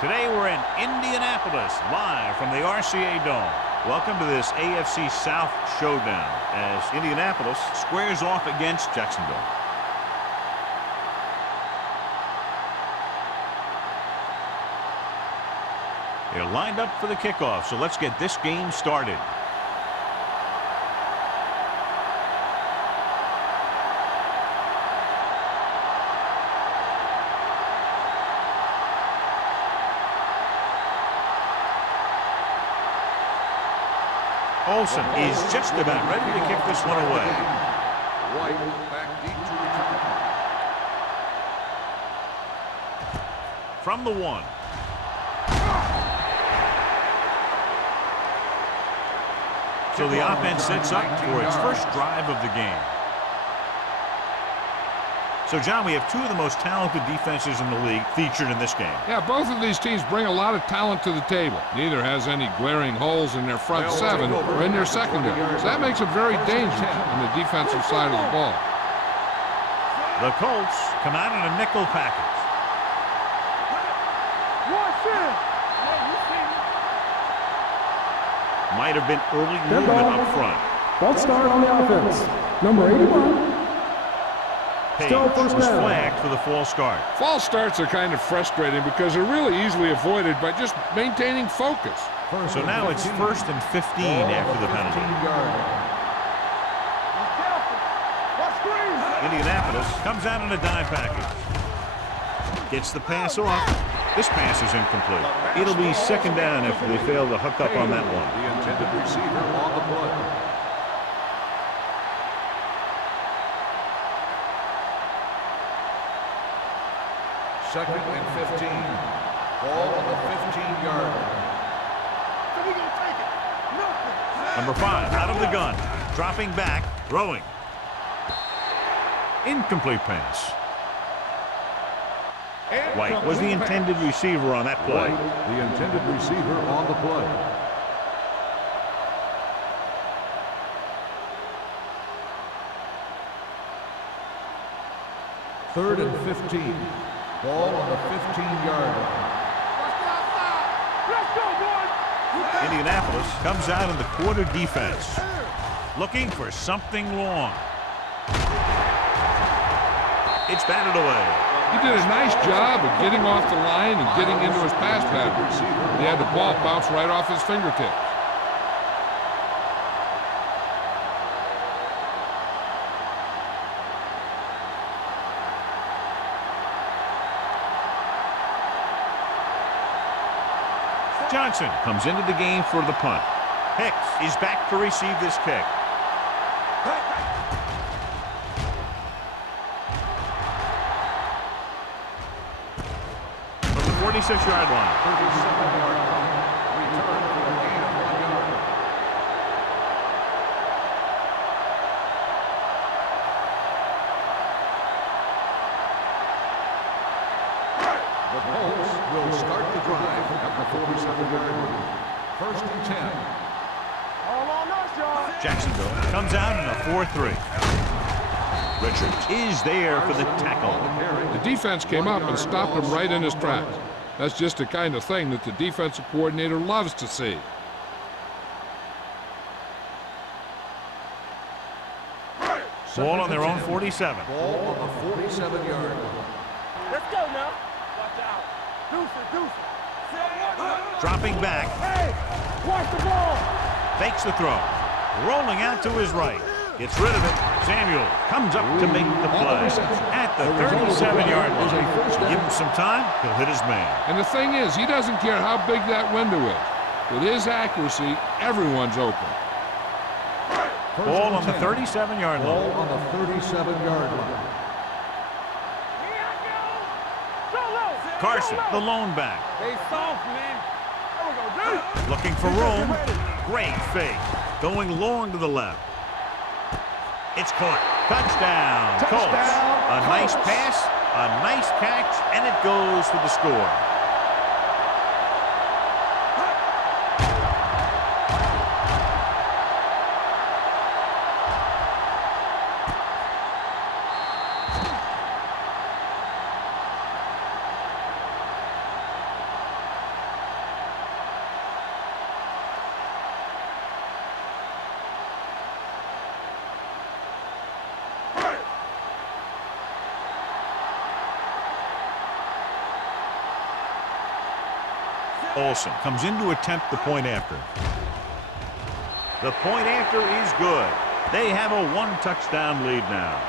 Today we're in Indianapolis, live from the RCA Dome. Welcome to this AFC South showdown as Indianapolis squares off against Jacksonville. They're lined up for the kickoff, so let's get this game started. Olsen is just about ready to kick this one away. White back deep to return. From the 1. So the offense sets up for its first drive of the game. So, John, we have two of the most talented defenses in the league featured in this game. Yeah, both of these teams bring a lot of talent to the table. Neither has any glaring holes in their front seven or in their secondary. So that makes it very dangerous on the defensive side of the ball. The Colts come out in a nickel package. Might have been early movement up front. False start on the offense. Number 81. Page was flagged for the false start. False starts are kind of frustrating because they're really easily avoided by just maintaining focus. So now it's 1st and 15 after the penalty. Indianapolis comes out in a dime package. Gets the pass off. This pass is incomplete. It'll be 2nd down after they fail to hook up on that one. The intended receiver on the play. Second and 15. Ball on the 15-yard line. Number 5 out of the gun. Dropping back. Throwing. Incomplete pass. White was the intended receiver on that play. White, the intended receiver on the play. Third and 15. Ball on the 15-yard line. Indianapolis comes out in the quarter defense, looking for something long. It's batted away. He did a nice job of getting off the line and getting into his pass pattern. He had the ball bounce right off his fingertips. Johnson comes into the game for the punt. Hicks is back to receive this kick. From the 46-yard line. 37-yard line. Return for a gain of 1 yard. The Colts will start the drive at the 47-yard line. 1st and 10. Jacksonville comes out in a 4-3. Richards is there for the tackle. The defense came up and stopped him right in his tracks. That's just the kind of thing that the defensive coordinator loves to see. Ball on their own 47. Ball on the 47-yard line. Let's go now. Watch out. Deuce it. Dropping back. Hey, watch the ball. Fakes the throw. Rolling out to his right. Gets rid of it. Samuel comes up to make the play. At the 37-yard line. Give him some time, he'll hit his man. And the thing is, he doesn't care how big that window is. With his accuracy, everyone's open. Ball on the 37-yard Ball line. on the 37-yard line. Carson, the lone back. They soft, man. There we go, dude. Looking for room. Great fake. Going long to the left. It's caught. Touchdown, Colts. A nice pass, a nice catch, and it goes for the score. Olsen comes in to attempt the point after. The point after is good. They have a 1-touchdown lead now.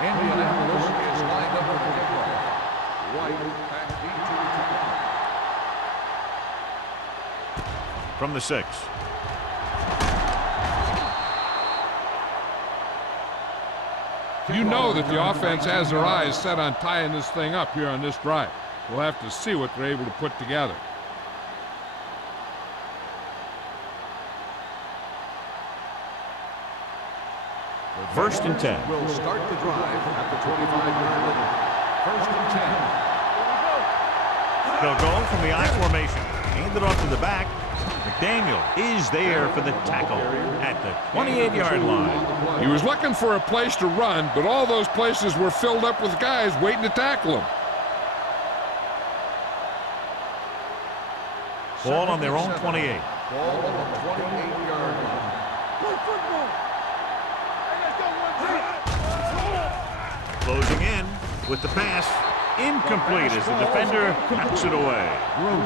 Indianapolis is lined up for the kickoff. White back deep to return. From the 6. You know that the offense has their eyes set on tying this thing up here on this drive. We'll have to see what they're able to put together. First and 10. Will start the drive at the 25-yard line. First and 10. They'll go from the I formation. Hand it off to the back. McDaniel is there for the tackle at the 28-yard line. He was looking for a place to run, but all those places were filled up with guys waiting to tackle him. Ball on their own 28. Ball on the 28-yard line. Closing in with the pass. Incomplete as the defender knocks it away.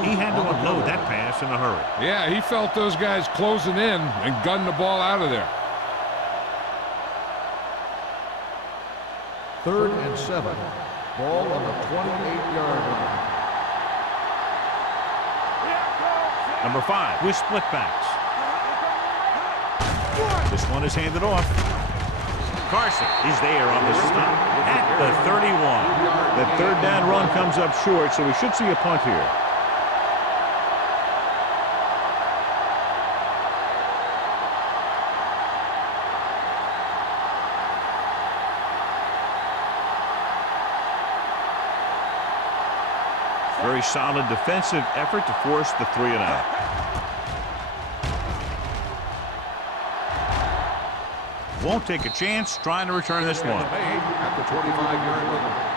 He had to unload that pass in a hurry. Yeah, he felt those guys closing in and gunned the ball out of there. 3rd and 7. Ball on the 28-yard line. Number 5 with split backs. This one is handed off. Carson is there on the stop at the 31. The 3rd down run comes up short, so we should see a punt here. Very solid defensive effort to force the 3 and out. Won't take a chance trying to return this one. At the 25-yard line.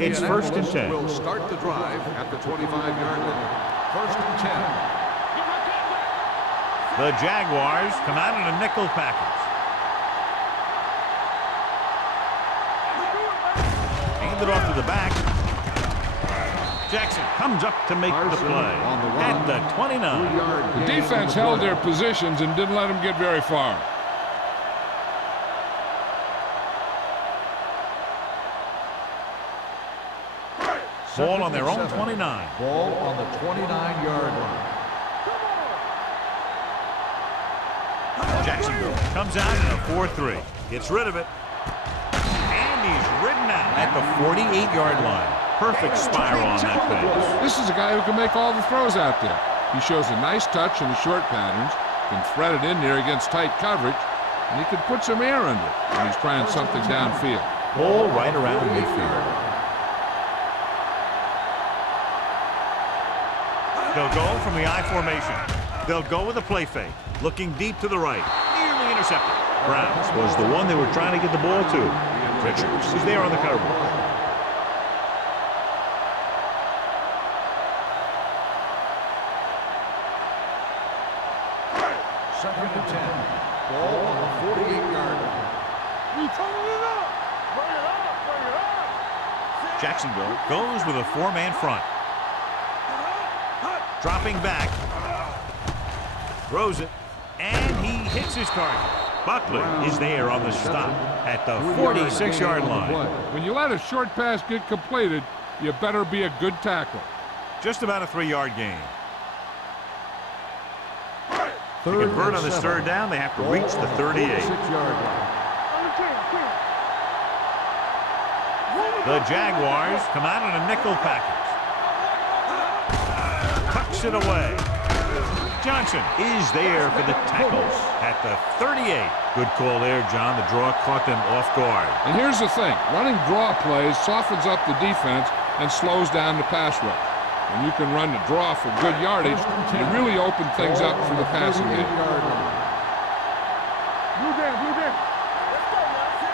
It's 1st and 10. Will start the drive at the 25-yard line. 1st and 10. The Jaguars come out in a nickel package. Hand it off to the back. Jackson comes up to make the play at the 29. The defense held their positions and didn't let them get very far. Ball on their own 29. Ball on the 29-yard line. Jacksonville comes out in a 4-3. Gets rid of it. And he's ridden out at the 48-yard line. Perfect spiral on that pass. This is a guy who can make all the throws out there. He shows a nice touch in the short patterns, can thread it in there against tight coverage, and he can put some air under it when he's trying something downfield. Ball right around midfield. They'll go from the I formation. They'll go with a play fake. Looking deep to the right. Nearly intercepted. Browns was the one they were trying to get the ball to. Richards is there on the cover. 2nd and 10. Ball on the 48-yard line. We turning it up. Bring it up. Bring it up. Jacksonville goes with a 4-man front. Dropping back. Throws it. And he hits his target. Buckley is there on the stop at the 46-yard line. When you let a short pass get completed, you better be a good tackle. Just about a 3-yard gain. To 3rd convert and on this 7. 3rd down, they have to reach the 38. 46-yard line. The Jaguars come out in a nickel package. Tucks it away. Johnson is there for the tackle at the 38. Good call there, John. The draw caught them off guard. And here's the thing. Running draw plays softens up the defense and slows down the pass rush. When you can run the draw for good yardage, you really open things up for the passing game.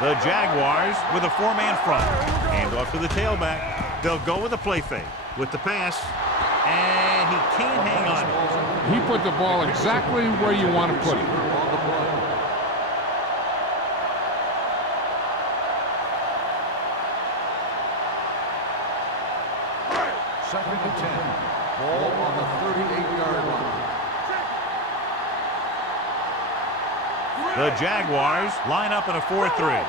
The Jaguars with a four-man front. Hand off to the tailback. They'll go with a play fake with the pass, and he can't hang on. He put the ball exactly where you want to put it. Second and 10. Ball on the 38-yard line. The Jaguars line up in a 4-3.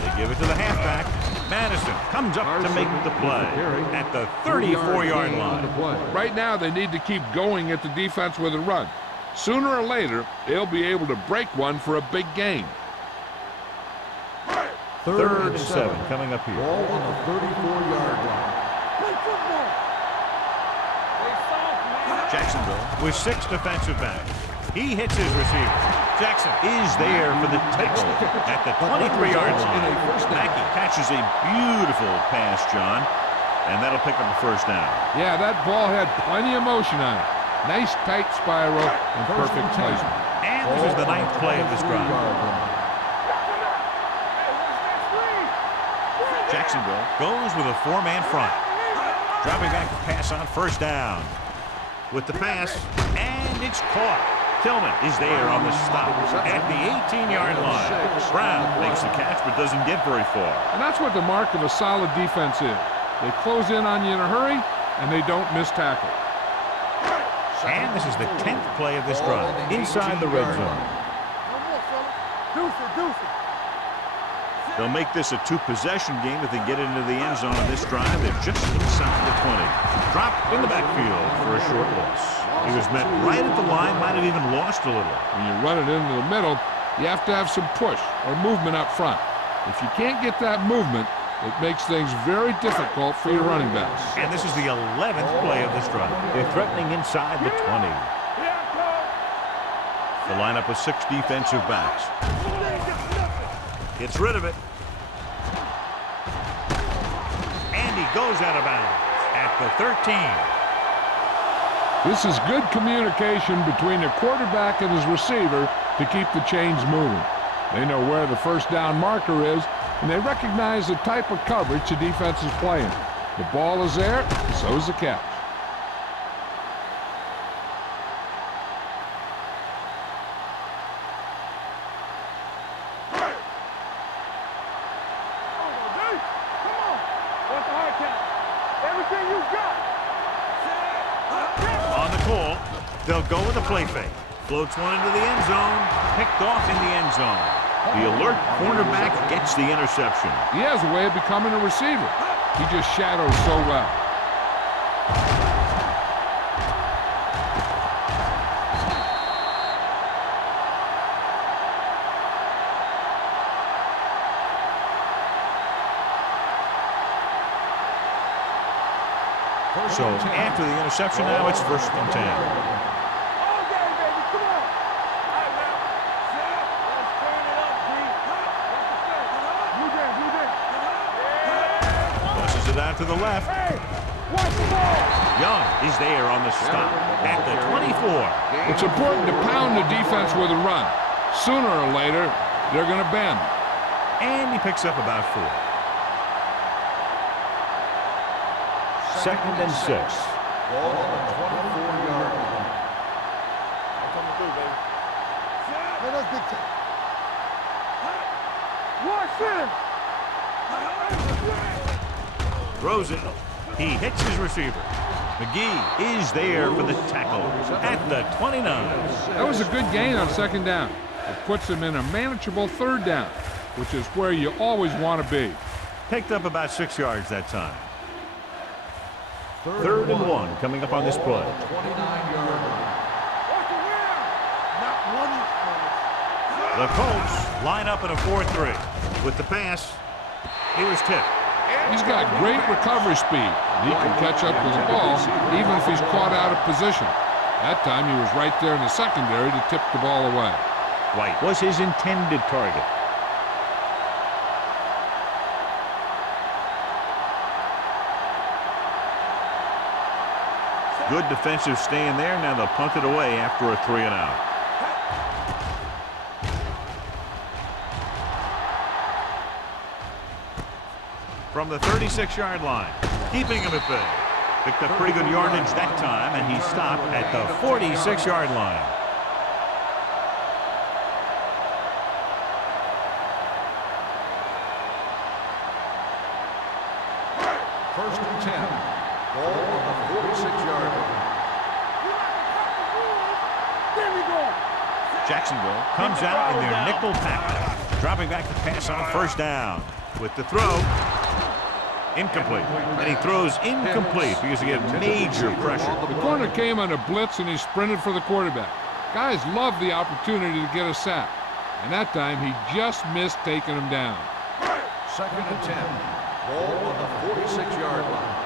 They give it to the halfback. Madison comes up to make the play at the 34-yard line. Right now, they need to keep going at the defense with a run. Sooner or later, they'll be able to break one for a big gain. Third and 7 coming up here. Ball on the 34-yard line. Jacksonville with 6 defensive backs. He hits his receiver. Jackson is there for the tackle at the 23-yard line. Mackey catches a beautiful pass, John, and that'll pick up a first down. Yeah, that ball had plenty of motion on it. Nice tight spiral and perfect placement. And this is the 9th play of this drive. Jacksonville goes with a four-man front. Dropping back to pass on first down. With the pass, and it's caught. Tillman is there on the stop at the 18-yard line. Brown makes the catch but doesn't get very far. And that's what the mark of a solid defense is. They close in on you in a hurry, and they don't miss tackle. And this is the 10th play of this drive, inside the red zone. They'll make this a two-possession game if they get into the end zone on this drive. They're just inside the 20. Drop in the backfield for a short loss. He was met right at the line, might have even lost a little. When you run it into the middle, you have to have some push or movement up front. If you can't get that movement, it makes things very difficult for your running backs. And this is the 11th play of this drive. They're threatening inside the 20. The lineup with 6 defensive backs. Gets rid of it. And he goes out of bounds at the 13. This is good communication between the quarterback and his receiver to keep the chains moving. They know where the first down marker is, and they recognize the type of coverage the defense is playing. The ball is there, so is the catch. On the call, they'll go with a play fake. Floats one into the end zone, picked off in the end zone. The alert cornerback gets the interception. He has a way of becoming a receiver. He just shadows so well. So after the interception now, it's 1st and 10. Pushes it out to the left. Young is there on the stop at the 24. It's important to pound the defense with a run. Sooner or later, they're going to bend. And he picks up about 4. 2nd and 6. Ball on the 24-yard line. Throws it. He hits his receiver. McGee is there for the tackle at the 29. That was a good gain on 2nd down. It puts them in a manageable 3rd down, which is where you always want to be. Picked up about 6 yards that time. 3rd and 1 coming up on this play. 29-yard line. The Colts line up in a 4-3. With the pass, he was tipped. He's got great recovery speed. He can catch up with the ball even if he's caught out of position. That time he was right there in the secondary to tip the ball away. White was his intended target. Good defensive stand there. Now they'll punt it away after a 3-and-out. From the 36-yard line, keeping him at bay. Picked up pretty good yardage that time, and he stopped at the 46-yard line. First and 10. Ball on the 46-yard line. Jacksonville comes out in their nickel package, dropping back to pass on first down. With the throw, incomplete. And he throws incomplete because he had major pressure. The corner came on a blitz, and he sprinted for the quarterback. Guys love the opportunity to get a sack. And that time, he just missed taking him down. Second and 10. Ball on the 46-yard line.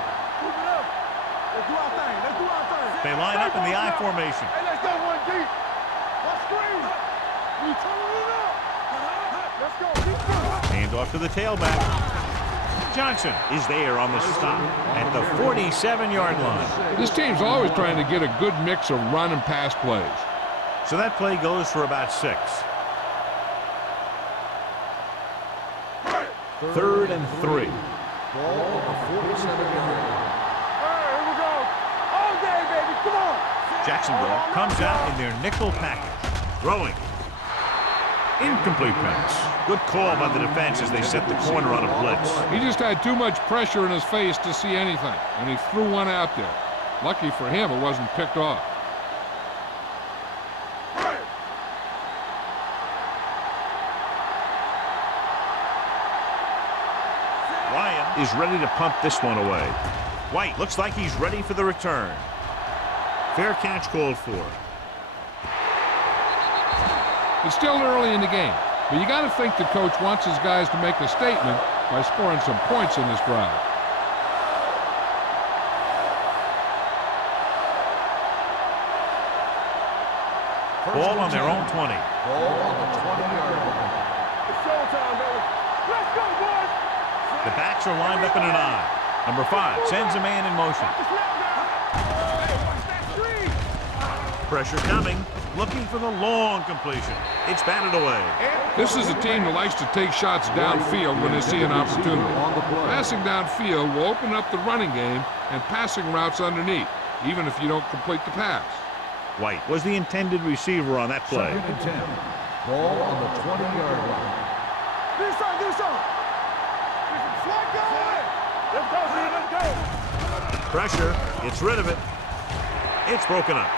They line up in the I formation. Hey, let's go one deep. Let's screen. We turn it up. Let's go. Keep going. Hand off to the tailback. Johnson is there on the stop at the 47-yard line. This team's always trying to get a good mix of run and pass plays. So that play goes for about 6. Third and 3. Ball on the 47-yard line. Here we go. All day, baby. Come on. Jacksonville comes out in their nickel package. Throwing. Incomplete pass. Good call by the defense as they set the corner on a blitz. He just had too much pressure in his face to see anything, and he threw one out there. Lucky for him, it wasn't picked off. Ryan is ready to punt this one away. White looks like he's ready for the return. Fair catch called for. It's still early in the game, but you got to think the coach wants his guys to make a statement by scoring some points in this drive. Ball on their own 20. Ball on the 20-yard line. It's showtime, baby. Let's go, boys. The backs are lined up in an I. Number 5 sends a man in motion. Hey, watch that screen. Pressure coming. Looking for the long completion. It's batted away. This is a team that likes to take shots downfield when they see an opportunity. Passing downfield will open up the running game and passing routes underneath, even if you don't complete the pass. White was the intended receiver on that play. Second and 10. Ball on the 20-yard line. Do something. Flag go away. Let's go, man. Let's go. Pressure. Gets rid of it. It's broken up.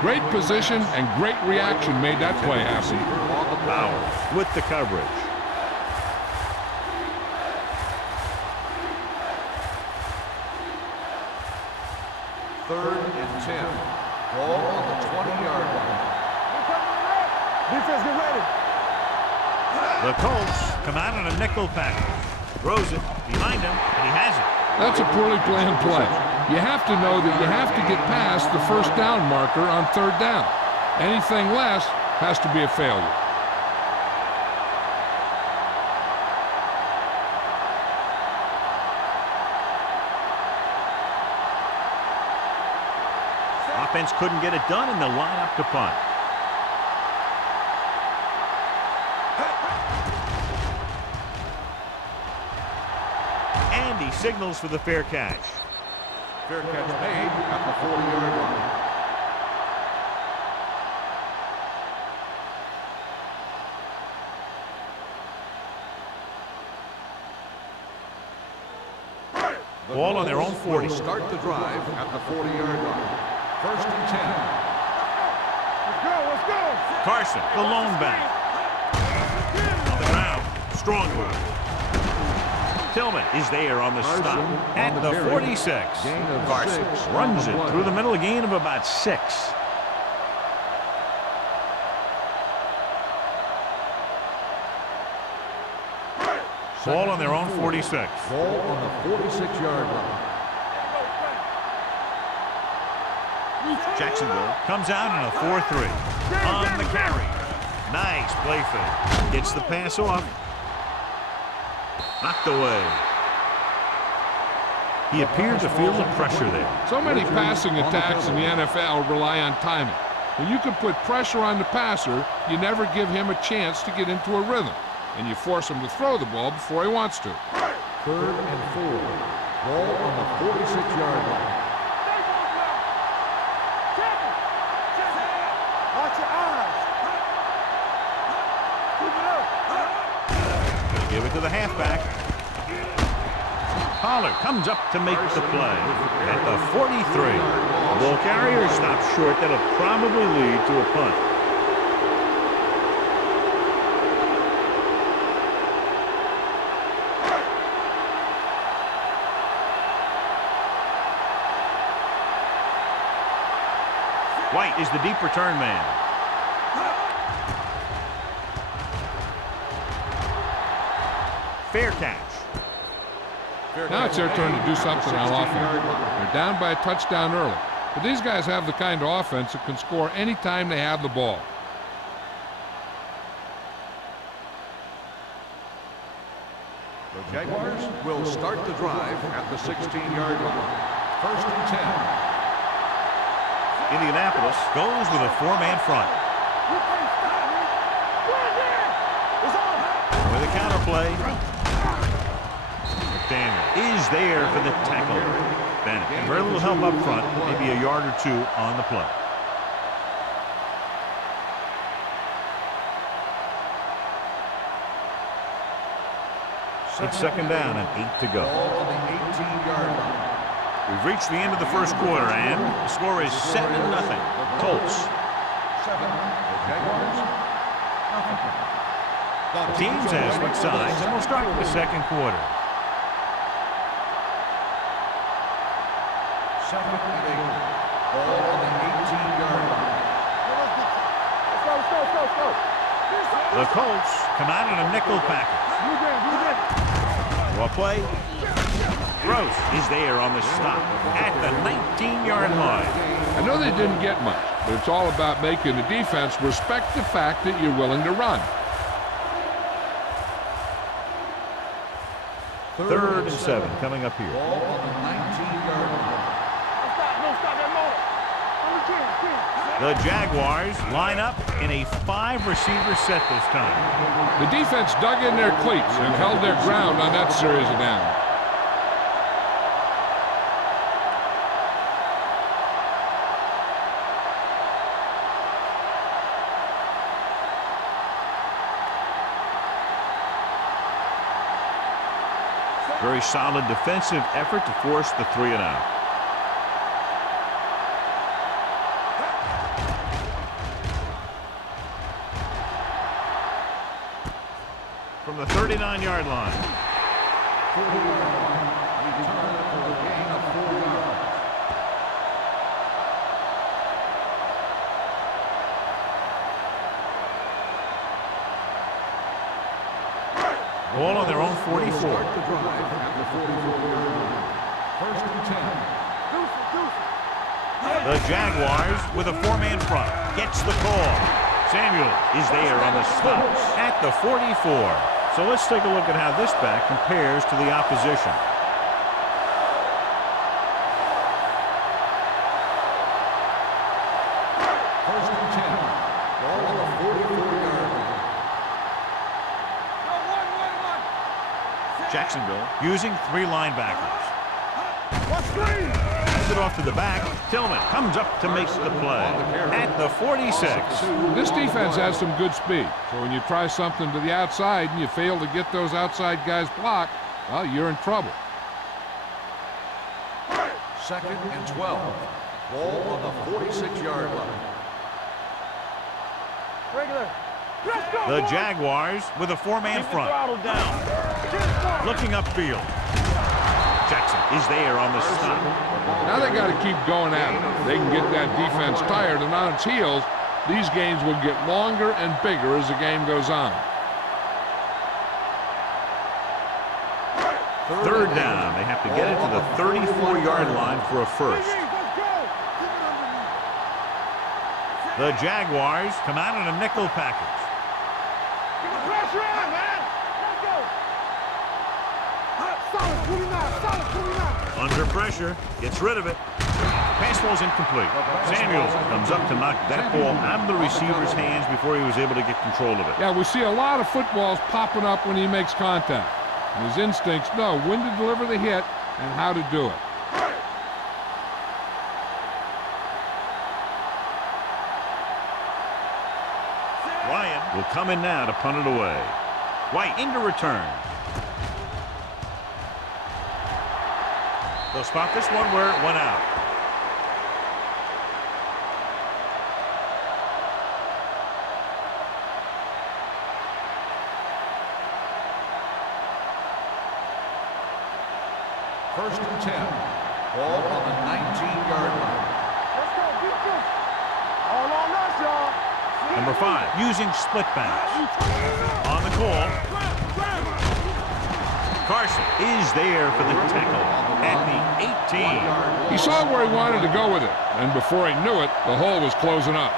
Great position and great reaction made that play happen. Bauer with the coverage. Third and 10. Ball on the 20-yard line. Defense, get ready. The Colts come out in a nickel package. Throws it behind him, and he has it. That's a poorly planned play. You have to know that you have to get past the first down marker on third down. Anything less has to be a failure. Offense couldn't get it done, and they'll line up to punt. And he signals for the fair catch. Fair catch made at the 40-yard line. Ball on their own 40. Start the drive at the 40-yard line. First and 10. Let's go. Carson, the lone back. On the ground, strong move. Tillman is there on the stop at the 46. Carson runs it through the middle, a gain of about 6. Ball on their own 46. Ball on the 46-yard line. Jacksonville comes out in a 4-3. On the carry. Nice play fake. Gets the pass off. Knocked away. He appeared to feel the pressure there. So many passing attacks in the NFL rely on timing. When you can put pressure on the passer, you never give him a chance to get into a rhythm, and you force him to throw the ball before he wants to. 3rd and 4. Ball on the 46-yard line. Watch your eyes. Keep it up. Give it to the halfback. Pollard comes up to make the play at the 43. The ball carrier stops short. That'll probably lead to a punt. White is the deep return man. Fair catch. Now it's their turn to do something on offense. They're down by a touchdown early. But these guys have the kind of offense that can score any time they have the ball. The Jaguars will start the drive at the 16-yard line. 1st and 10. Indianapolis goes with a 4-man front. You can't stop me. Right there. It's on. With a counterplay. McDaniel is there for the tackle. Bennett. And very little help up front. Maybe a yard or two on the play. It's 2nd down and 8 to go. Ball on the 18-yard line. We've reached the end of the first quarter, and the score is 7-0. Colts. 7. The Jaguars. The teams have switched sides, and we'll start with the second quarter. 2nd and 8. Ball on the 18-yard line. Let's go. The Colts come out in a nickel package. Draw play. Gross is there on the stop at the 19-yard line. I know they didn't get much, but it's all about making the defense respect the fact that you're willing to run. 3rd and 7 coming up here. Ball on the 19-yard line. Don't stop that motor. The Jaguars line up in a 5-receiver set this time. The defense dug in their cleats and held their ground on that series of downs. Very solid defensive effort to force the 3-and-out. From the 39-yard line. 40-yard line. Return for a gain of 4 yards. Ball on their own 44. Start the drive at the 44-yard line. 1st and 10. The Jaguars with a 4-man front. Gets the call. Samuel is there on the stop at the 44. So let's take a look at how this back compares to the opposition. First and 10. Ball on the 44-yard line. Jacksonville using 3 linebackers. One screen. Hands it off to the back. Tillman comes up to make the play at the 46. This defense has some good speed, so when you try something to the outside and you fail to get those outside guys blocked, well, you're in trouble. 2nd and 12. Ball on the 46-yard line. Regular. Let's go. The Jaguars with a 4-man front. Throttle down. Looking upfield. Jackson is there on the stop. Now they got to keep going at it. They can get that defense tired, and on its heels, these games will get longer and bigger as the game goes on. Third down. They have to get it to the 34-yard line for a first. The Jaguars come out in a nickel package. Pressure on, man. Let's go. Solid 29, solid 29. Under pressure, gets rid of it. Pass ball's incomplete. Samuels comes up to knock that ball out of the receiver's hands before he was able to get control of it. Yeah, we see a lot of footballs popping up when he makes contact. And his instincts know when to deliver the hit and how to do it. Ryan will come in now to punt it away. White into return. They'll spot this one where it went out. First and 10. Ball on the 19-yard line. Let's go, defense. All on us, y'all. Number 5, using split backs. On the call. Carson is there for the tackle at the 18. He saw where he wanted to go with it, and before he knew it, the hole was closing up.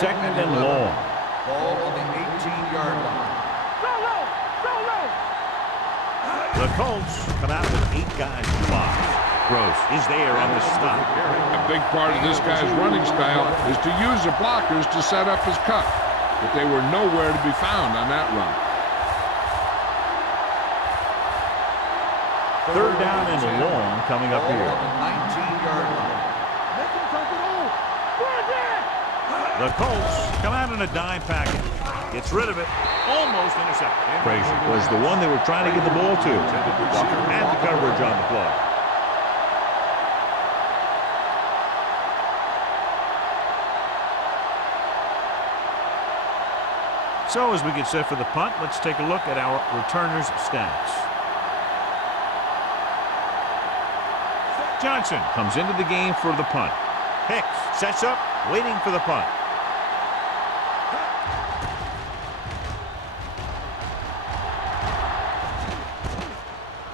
Second and long. Ball on the 18-yard line. So low, so low. The Colts come out with 8 guys to block. Gross is there on the stop. A big part of this guy's running style is to use the blockers to set up his cut, but they were nowhere to be found on that run. Third down and long coming up Ball here. on the 19-yard line. Make him take it on. Right there. The Colts come out in a dime package. Gets rid of it. Almost intercepted. Frazier was the one they were trying to get the ball to. Walker had the coverage on the play. So as we get set for the punt, let's take a look at our returners' stats. Johnson comes into the game for the punt. Hicks sets up, waiting for the punt.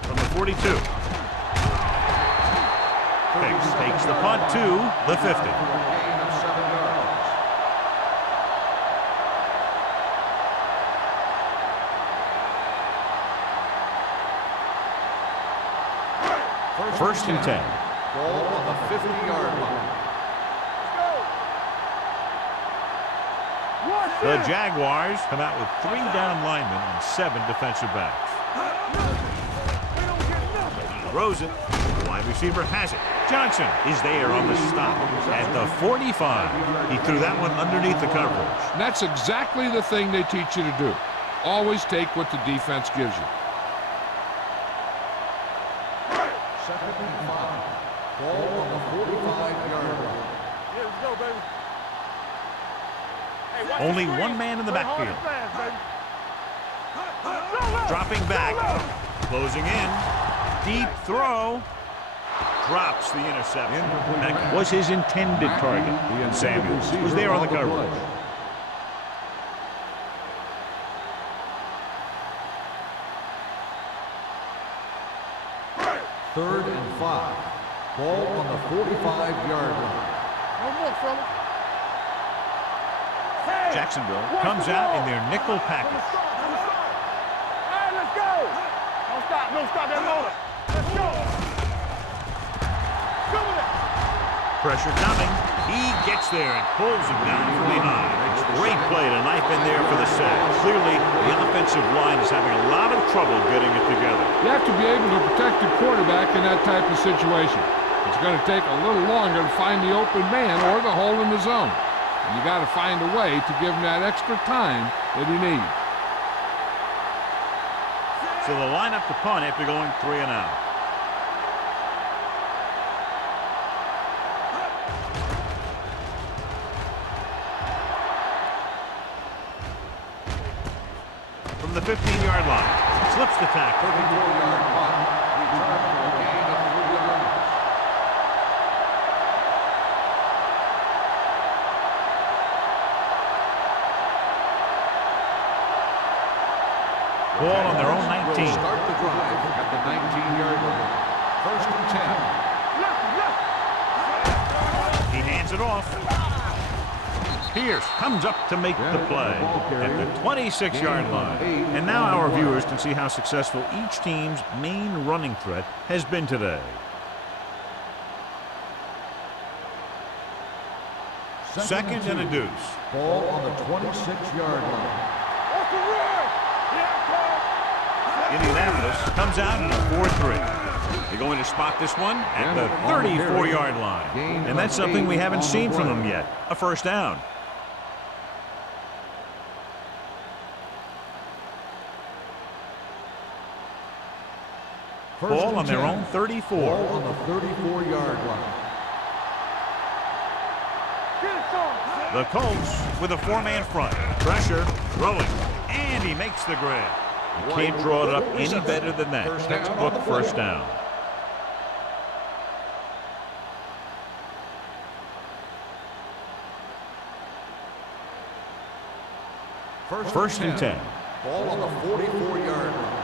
From the 42. Hicks takes the punt to the 50. Gain of 7 yards. First and 10. Ball on the 50-yard line. The Jaguars come out with 3 down linemen and 7 defensive backs. Throws it. The wide receiver has it. Johnson is there on the stop at the 45. He threw that one underneath the coverage. And that's exactly the thing they teach you to do. Always take what the defense gives you. Second and 5. Ball on the 45-yard line. Yeah, let's go, baby. Hey, watch Only the screen. one man in the Play hard backfield. and fast, baby. So low. Dropping back. Closing in. Deep throw. Drops the interception. That was his intended target. And Samuels was there on the coverage. Third and 5. Ball on the 45-yard line. No more, fella. Jacksonville comes out in their nickel package. Hey, let's go. Don't stop. Don't stop that motor. Let's go. Go with it. Pressure coming. He gets there and pulls him down from behind. Great play to knife in there for the sack. Clearly, the offensive line is having a lot of trouble getting it together. You have to be able to protect your quarterback in that type of situation. It's going to take a little longer to find the open man or the hole in the zone. And you got to find a way to give him that extra time that he needs. So they'll line up the punt after going 3 and out. From the 15-yard line, slips the tackle. 34-yard punt. Return for a gain of 3 yards. off. Pierce comes up to make the play at the 26-yard line. And now our viewers can see how successful each team's main running threat has been today. Second and a deuce. Ball on the 26-yard line. Off the right. Yeah, Indianapolis comes out in a 4-3. They're going to spot this one at the 34-yard line. And that's something we haven't seen from them yet, a first down. Ball on their own 34. Ball on the 34-yard line. The Colts with a 4-man front. Pressure, throwing, and he makes the grab. You can't draw it up any better than that. Textbook first down. First and 10. Ball on the 44-yard line.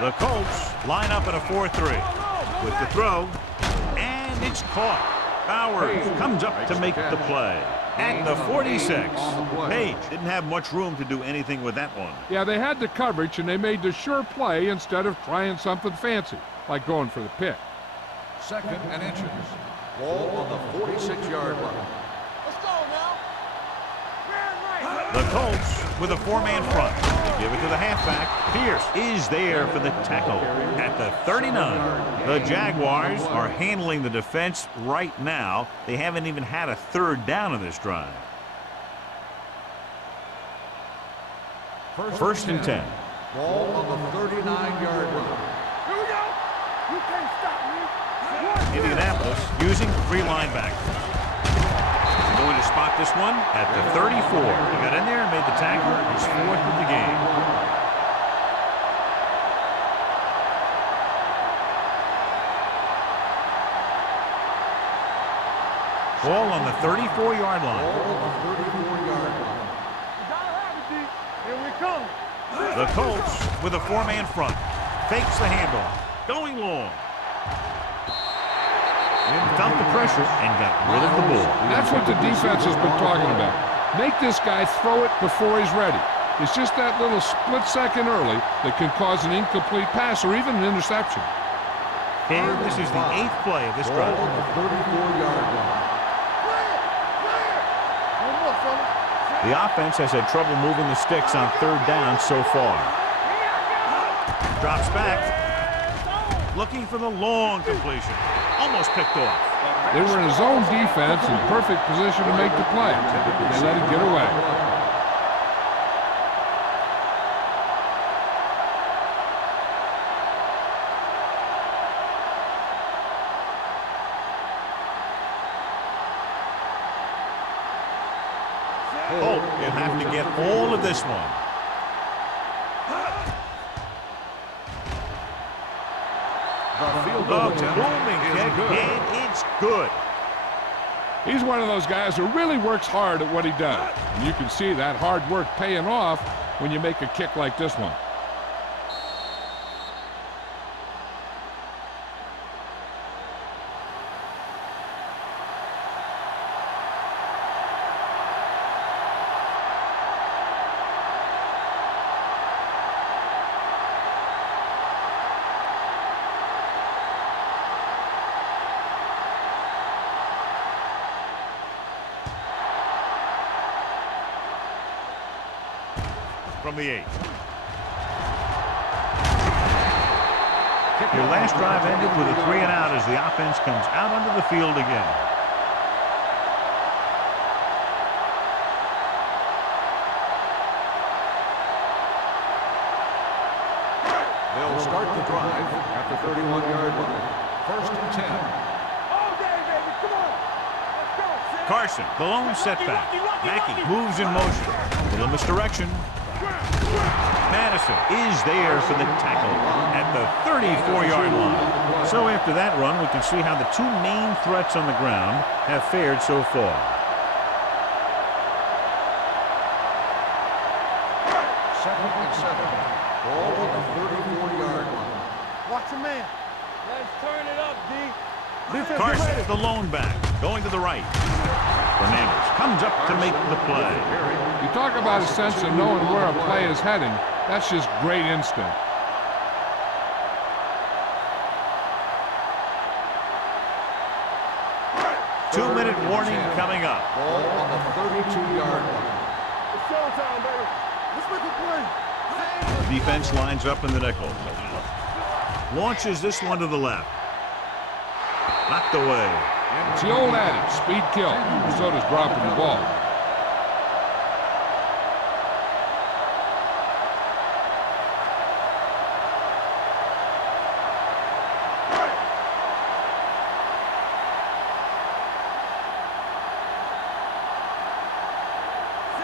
The Colts line up in a 4-3 with the throw, and it's caught. Bowers comes up to make the play at the 46. Page didn't have much room to do anything with that one. Yeah, they had the coverage, and they made the sure play instead of trying something fancy, like going for the pick. Second and inches. Ball on the 46-yard line. Let's go now. The Colts with a 4-man front. They give it to the halfback. Pierce is there for the tackle at the 39. The Jaguars are handling the defense right now. They haven't even had a third down in this drive. First and 10. Ball on the 39-yard line. Here we go. You can't stop me. Indianapolis using 3 linebackers. Going to spot this one at the 34. They got in there and made the tackle. He's 4th of the game. Ball on the 34-yard line. Ball on the 34-yard line. You gotta have it, D. Here we come. The Colts with a 4-man front. Fakes the handoff. Going long. Felt the pressure and got rid of the ball. That's what the defense has been talking about. Make this guy throw it before he's ready. It's just that little split second early that can cause an incomplete pass or even an interception. And this is the 8th play of this Ball drive. on the 34-yard line. One more, fella. The offense has had trouble moving the sticks on 3rd down so far. Drops back. Looking for the long completion. Almost picked off. They were in a zone defense in perfect position to make the play. They let it get away. Holt will have to get all of this one. The field Oh, goal booming attempt kick, is good. and it's good. He's one of those guys who really works hard at what he does. And you can see that hard work paying off when you make a kick like this one. From the 8. Your last drive ended with a 3 and out as the offense comes out onto the field again. They'll start the drive at the 31-yard line. First and 10. All day, baby. Come on. Let's go. Carson, the lone setback. Mackey moves in motion. Little misdirection. Madison is there for the tackle at the 34-yard line. So after that run, we can see how the 2 main threats on the ground have fared so far. Second and 7. Ball on the 34-yard line. Watch your man. Let's turn it up, D. Defense, Carson, the lone back, going to the right. Fernandez comes up to make the play. You talk about a sense of knowing where a play is heading. That's just great instinct. Two-minute warning coming up. Ball on the 32-yard line. It's showtime, baby. Let's make a play. The defense lines up in the nickel. Launches this one to the left. Knocked away. It's the old adage, speed kills. Minnesota's dropping the ball.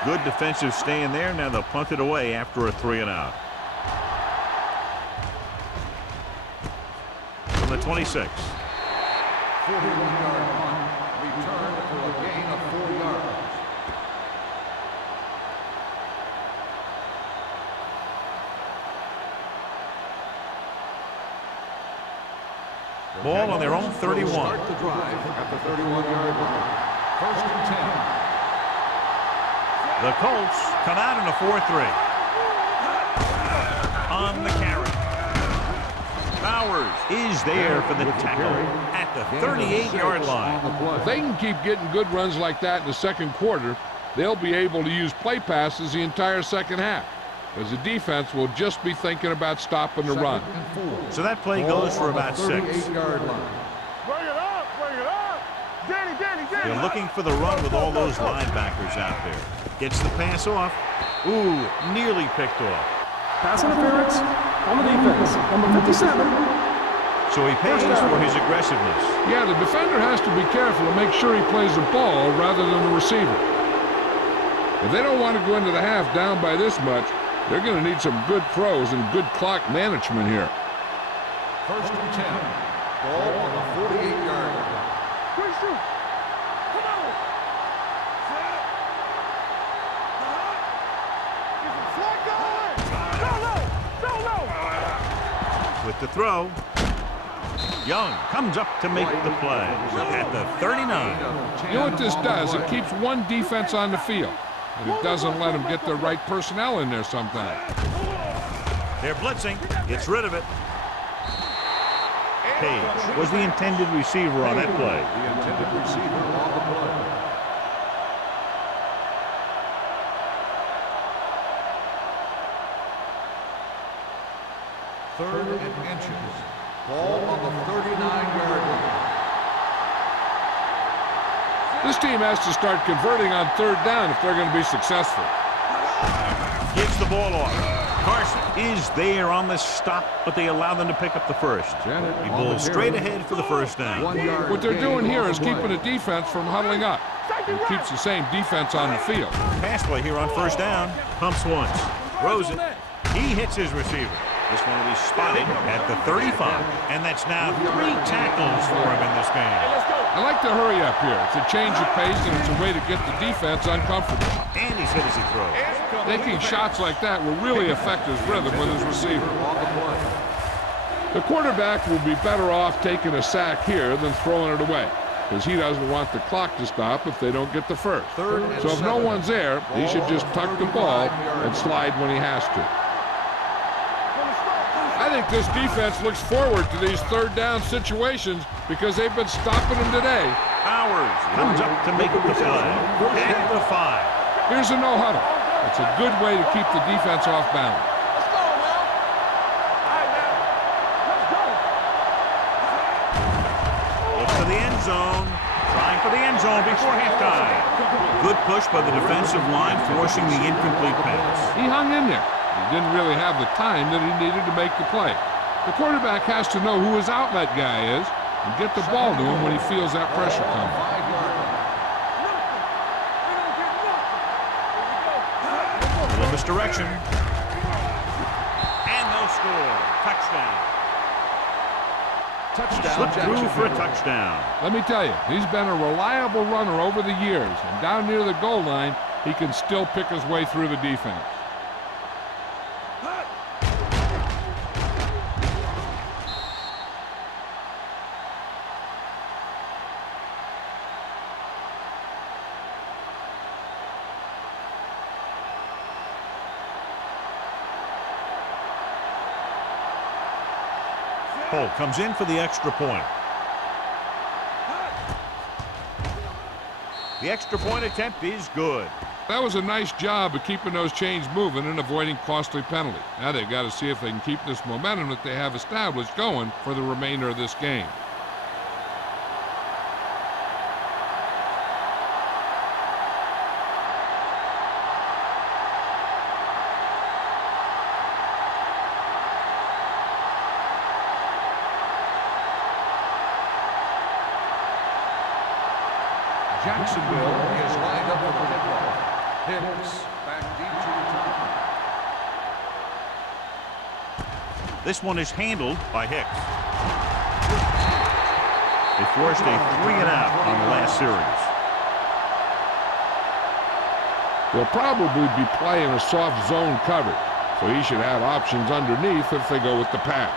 Good defensive stand there. Now they'll punt it away after a 3-and-out. From the 26. 41-yard punt. Return for a gain of 4 yards. Ball on their own 31. Start the drive at the 31-yard line. First and 10. The Colts come out in a 4-3. On the carry. Bowers is there for the tackle at the 38-yard line. If they can keep getting good runs like that in the second quarter, they'll be able to use play passes the entire second half, because the defense will just be thinking about stopping the run. So that play goes for about 6. 38-yard line. Bring it up, bring it up. Danny. They're looking for the run with all those linebackers out there. Gets the pass off. Ooh, nearly picked off. Pass interference on the defense. Number 57. So he pays for his aggressiveness. Yeah, the defender has to be careful to make sure he plays the ball rather than the receiver. If they don't want to go into the half down by this much, they're going to need some good throws and good clock management here. First and 10. Ball on the 48-yard line. Quick shoot. Come on. Get some slack going. Go low. With the throw, Young comes up to make the play at the 39. You know what this does? It keeps one defense on the field, and it doesn't let them get the right personnel in there sometimes. They're blitzing. Gets rid of it. Page was the intended receiver on that play. The intended receiver on the play. Third and inches. Ball on the 39-yard line. This team has to start converting on third down if they're going to be successful. Gives the ball off. Carson is there on the stop, but they allow them to pick up the first. He bowls straight ahead for the first down. What they're doing here is keeping the defense from huddling up. It keeps the same defense on the field. Pass play here on first down. Pumps once. Throws it. He hits his receiver. This one will be spotted at the 35. And that's now 3 tackles for him in this game. I like to hurry up here. It's a change of pace, and it's a way to get the defense uncomfortable. And he's hit as he throws. Taking shots like that will really affect his rhythm with his receiver. The quarterback will be better off taking a sack here than throwing it away, because he doesn't want the clock to stop if they don't get the first. So if no one's there, he should just tuck the ball and slide when he has to. I think this defense looks forward to these third down situations because they've been stopping them today. Bowers comes up to make the play at the 5. Here's a no-huddle. It's a good way to keep the defense off balance. Let's go, man. All right, man. Let's go. Looks to the end zone. Trying for the end zone before halftime. Good push by the defensive line, forcing the incomplete pass. He hung in there. He didn't really have the time that he needed to make the play. The quarterback has to know who his outlet guy is and get the ball to him when he feels that pressure coming. Little misdirection. And they'll score. Touchdown. Slipped through for a touchdown. Let me tell you, he's been a reliable runner over the years, and down near the goal line, he can still pick his way through the defense. Holt comes in for the extra point. The extra point attempt is good. That was a nice job of keeping those chains moving and avoiding costly penalty. Now they've got to see if they can keep this momentum that they have established going for the remainder of this game. Jacksonville is lined up for the kickoff. Hicks back deep to return. This one is handled by Hicks. They forced a 3-and-out on the last series. They'll probably be playing a soft zone coverage, so he should have options underneath if they go with the pass.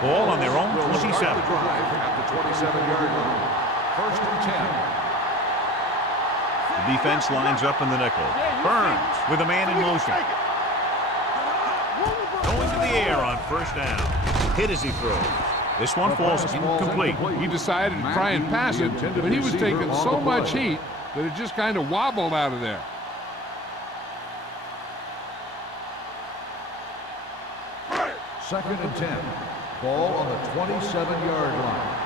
Ball on their own Will 27. start the drive at the 27-yard line. First and 10. The defense lines up in the nickel. Burns with a man in motion. Going to the air on first down. Hit as he throws. This one falls incomplete. He decided to try and pass it, but he was taking so much heat that it just kind of wobbled out of there. Second and 10. Ball on the 27-yard line.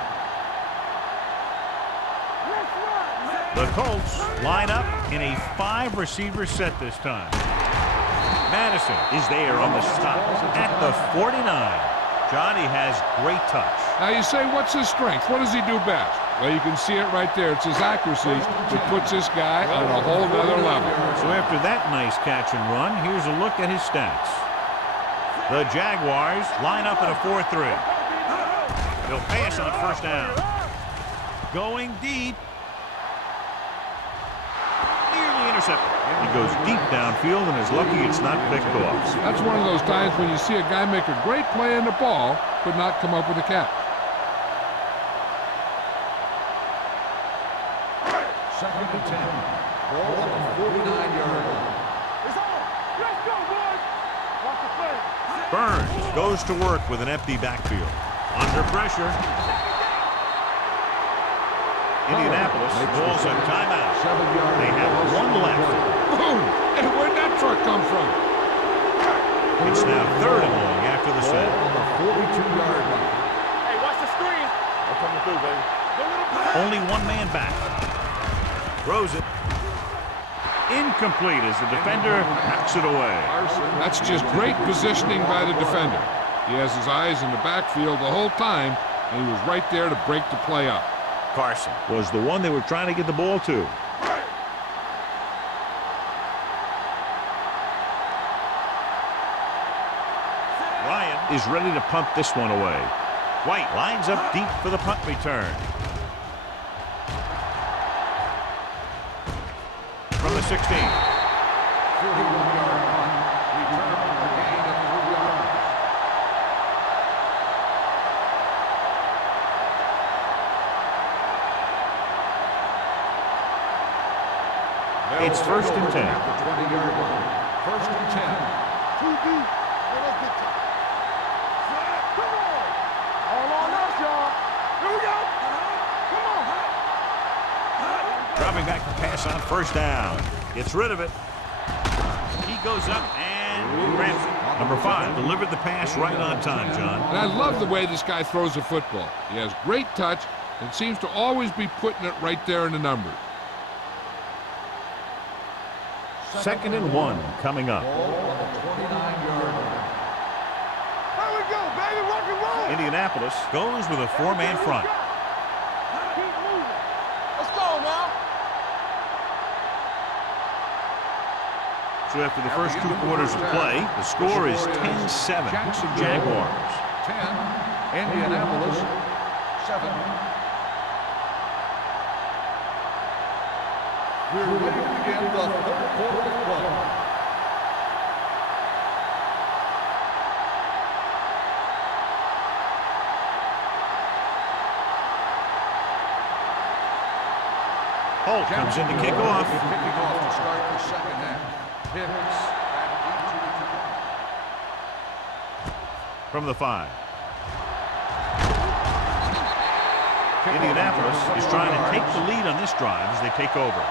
The Colts line up in a 5-receiver set this time. Madison is there on the stop at the 49. Johnny has great touch. Now you say, what's his strength? What does he do best? Well, you can see it right there. It's his accuracy that puts this guy on a whole nother level. So after that nice catch and run, here's a look at his stats. The Jaguars line up in a 4-3. They'll pass on first down. Going deep. Nearly intercepted. He goes deep downfield and is lucky it's not picked off. That's one of those times when you see a guy make a great play in the ball, but not come up with a catch. Second and 10. Ball on the 49-yard line. It's on. Let's go, boys. Watch the play. Burns goes to work with an empty backfield. Under pressure. Indianapolis calls a timeout. They have one left. Boom! And where'd that truck come from? It's now 3rd and long after the set. On the 42-yard line. Hey, watch the screen. I'm coming through, baby. Only one man back. Throws it. Incomplete as the defender knocks it away. That's just great positioning by the defender. He has his eyes in the backfield the whole time, and he was right there to break the play up. Carson was the one they were trying to get the ball to. Ryan is ready to punt this one away. White lines up deep for the punt return. From the 16. 41-yard punt. Return for a gain of 3 yards. It's 1st and 10. At the 20-yard line. 1st and 10. Too deep. Let's get to it. Come on. All on us, y'all. Here we go. Come on. Dropping back to pass on first down. Gets rid of it. He goes up and grabs it. Number 5 delivered the pass right on time, John. And I love the way this guy throws the football. He has great touch and seems to always be putting it right there in the numbers. 2nd and 1 coming up. Ball on the 29-yard line. There we go, baby. Rock and roll. Indianapolis goes with a 4-man front. Keep moving. Let's go now. So after the first 2 quarters of play, the score is 10-7. Jaguars. 10. Indianapolis 7. We're ready to begin the 3rd quarter of play. Holt comes in to kick off. Kicking off to start the second half. Hicks back deep to return. from the 5. Indianapolis is trying to take the lead on this drive as they take over.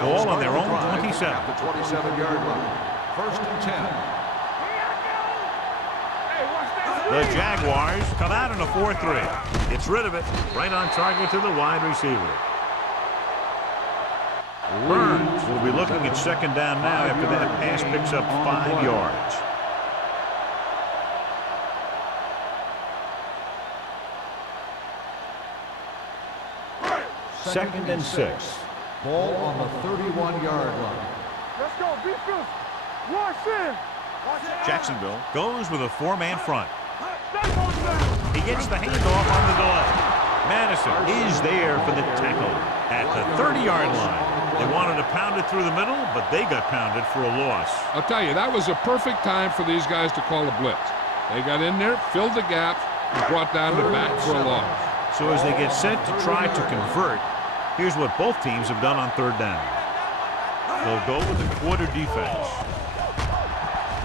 Ball on their own 27. At the 27-yard line. 1st and 10. The Jaguars come out in a 4-3. Gets rid of it. Right on target to the wide receiver. Burns will be looking at 2nd down now after that pass picks up 5 yards. Second and 6. Ball on the 31-yard line. Let's go, defense. Watch in. Jacksonville goes with a 4-man front. Stay on down. He gets the handoff on the delay. Madison is there for the tackle at the 30-yard line. They wanted to pound it through the middle, but they got pounded for a loss. I'll tell you, that was a perfect time for these guys to call a blitz. They got in there, filled the gaps, and brought down the back for a loss. So as they get set to try to convert, here's what both teams have done on 3rd down. They'll go with the quarter defense.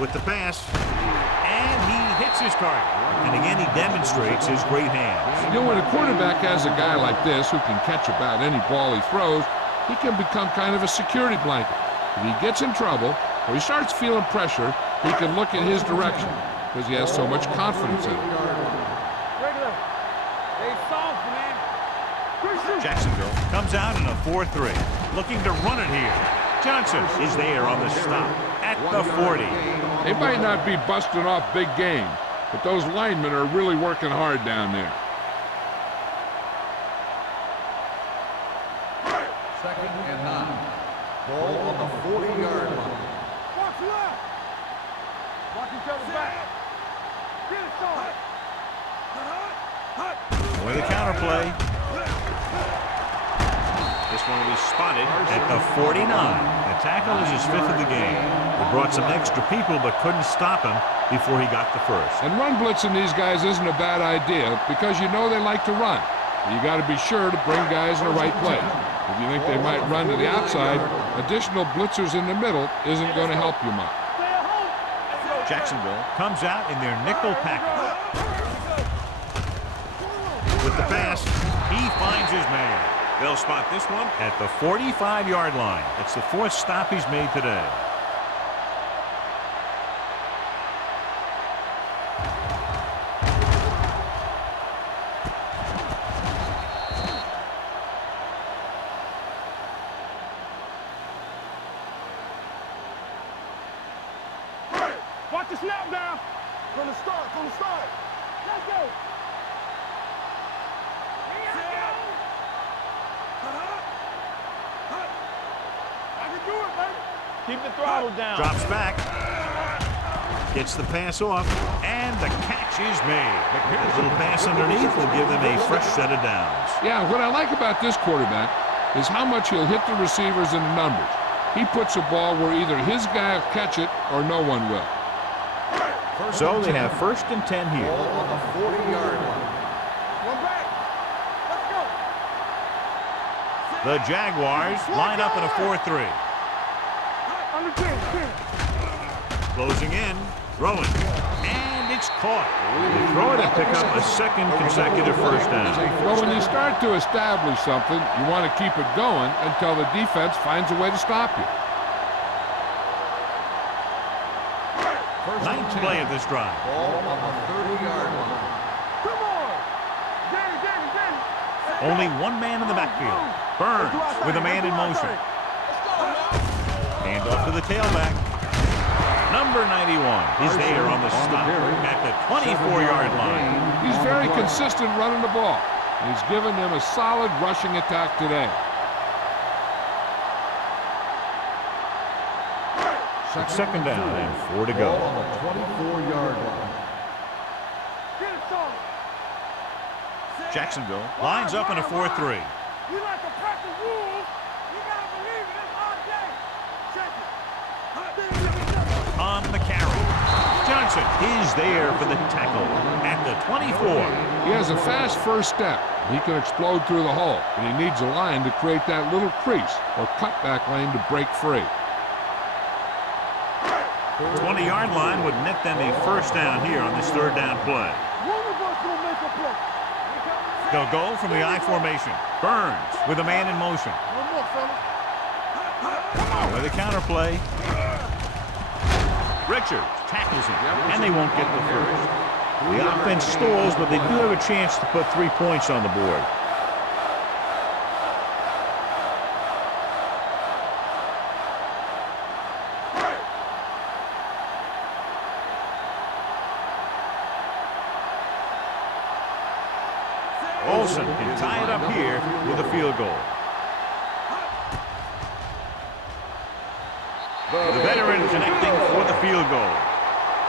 With the pass, and he hits his target. And again, he demonstrates his great hands. You know, when a quarterback has a guy like this who can catch about any ball he throws, he can become kind of a security blanket. If he gets in trouble or he starts feeling pressure, he can look in his direction because he has so much confidence in him. Regular. They soft, man. Jacksonville comes out in a 4-3, looking to run it here. Johnson is there on the stop at the 40. They might not be busting off big game, but those linemen are really working hard down there. 2nd and 9. Ball on the 40-yard line. Watch left. Watch each other back. Get it, son. With the counterplay. This one will be spotted at the 49. The tackle is his 5th of the game. They brought some extra people but couldn't stop him before he got the first. And run blitzing these guys isn't a bad idea because you know they like to run. You got to be sure to bring guys in the right place. If you think they might run to the outside, additional blitzers in the middle isn't going to help you much. Jacksonville comes out in their nickel package. With the pass, he finds his man. They'll spot this one at the 45-yard line. It's the 4th stop he's made today. Watch the snap down. From the start, Let's go. I can do it, baby. Keep the throttle down. Drops back. Gets the pass off, and the catch is made. That little pass underneath will give them a fresh set of downs. Yeah, what I like about this quarterback is how much he'll hit the receivers in the numbers. He puts a ball where either his guy will catch it or no one will. So they have 1st and 10 here. Ball on the 40-yard line. One back. Let's go. The Jaguars line up in a 4-3. Under 10. Closing in, throwing, and it's caught. They throw it and pick up a 2nd consecutive 1st down. Well, when you start to establish something, you want to keep it going until the defense finds a way to stop you. Ninth play of this drive. Ball on the 30-yard line. Come on. Danny. Only one man in the backfield. Burns with a man in motion. Hand off to the tailback. Number 91 is there on the stop at the 24-yard line. He's very consistent running the ball. He's given them a solid rushing attack today. Second down and 4 to go. Ball on the 24-yard line. Get it, son. Jacksonville lines up in a 4-3. We like to practice rules. You gotta believe it. It's all day. Check it. On the carry. Johnson Johnson is there for the tackle at the 24. He has a fast first step. He can explode through the hole, but he needs a line to create that little crease or cutback lane to break free. 20-yard line would net them a first down here on this third down play. One of us gonna make a play. They'll go from the I formation. Burns with a man in motion. One more, fellas. With a counter play. Richards tackles him, and they won't get the first. The offense stalls, but they do have a chance to put 3 points on the board. Olsen can tie it up here with a field goal. The veteran connecting for the field goal.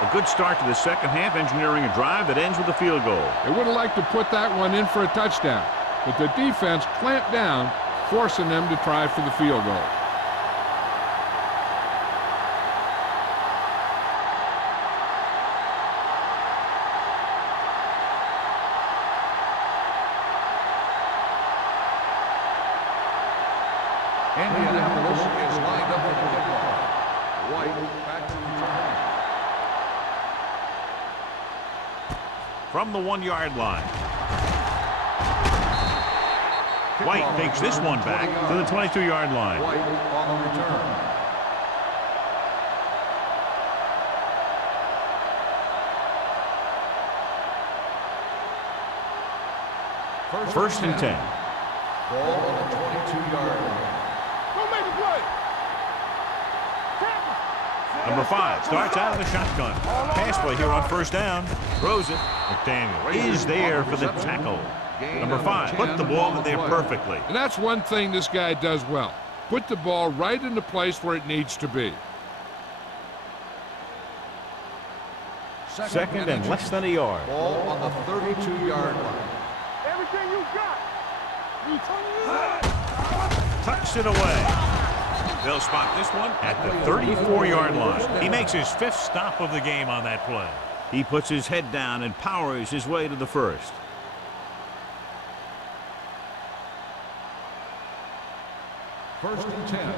A good start to the second half, engineering a drive that ends with a field goal. They would have liked to put that one in for a touchdown, but the defense clamped down, forcing them to try for the field goal. Indianapolis is lined up for the kickoff. White back to return. From the 1-yard line. White takes this one back to the 22-yard line. White on the return. First and 10. Ball on the 22-yard line. Don't make a play. Number 5 starts out of the shotgun. Pass play here on first down. Throws it. McDaniel is there for the tackle. Number 5 put the ball in there perfectly. And that's one thing this guy does well. Put the ball right in the place where it needs to be. Second and less than a yard. Ball on the 32-yard line. Everything you got. You turn it Tucks it away. They'll spot this one at the 34-yard line. He makes his 5th stop of the game on that play. He puts his head down and powers his way to the first. First and 10.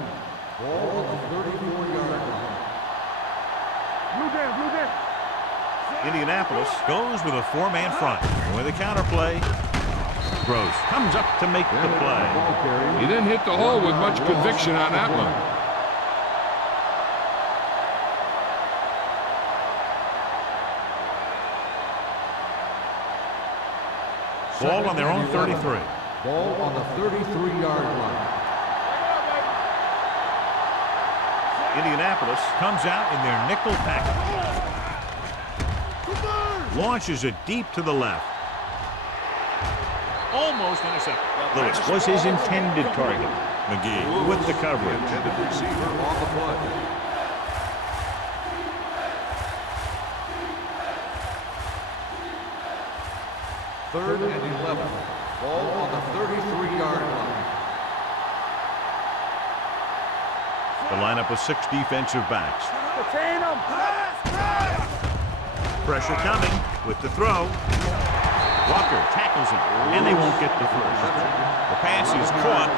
Ball on the 34-yard line. Blue down, blue down. Indianapolis goes with a 4-man front. And with a counter play, Gross comes up to make the play. He didn't hit the hole with much conviction on that one. Ball on their own 33. Ball on the 33-yard line. Indianapolis comes out in their nickel package. Launches it deep to the left. Almost intercepted. Lewis was his intended target. McGee with the coverage. Intended receiver on the play. Third and 11. Ball on the 33-yard line. The lineup of 6 defensive backs. Contain them. Pressure coming with the throw. Walker tackles him, and they won't get the first. The pass is caught,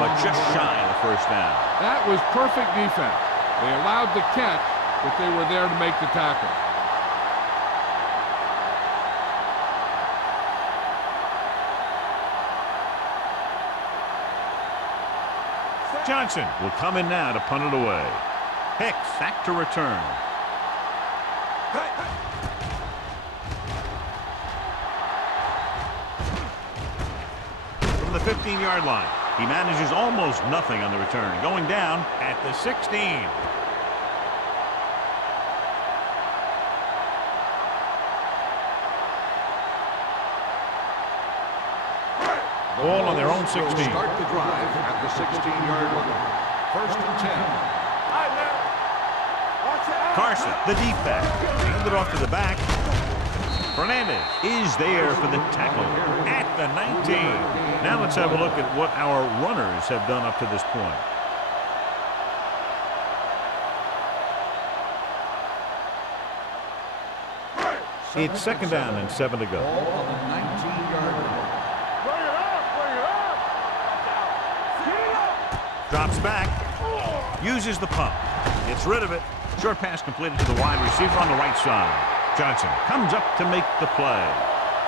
but just shy of the first down. That was perfect defense. They allowed the catch, but they were there to make the tackle. Johnson will come in now to punt it away. Hicks back to return. From the 15-yard line, he manages almost nothing on the return, going down at the 16. Ball on their own 16. Will start the drive at the 16-yard line. First and 10. Carson, the deep back, handed off to the back. Fernandez is there for the tackle at the 19. Now let's have a look at what our runners have done up to this point. It's second down and 7 to go. Ball on the 19-yard line. Bring it up, bring it up. Get it up. Drops back. Uses the pump. Gets rid of it. Short pass completed to the wide receiver on the right side. Johnson comes up to make the play.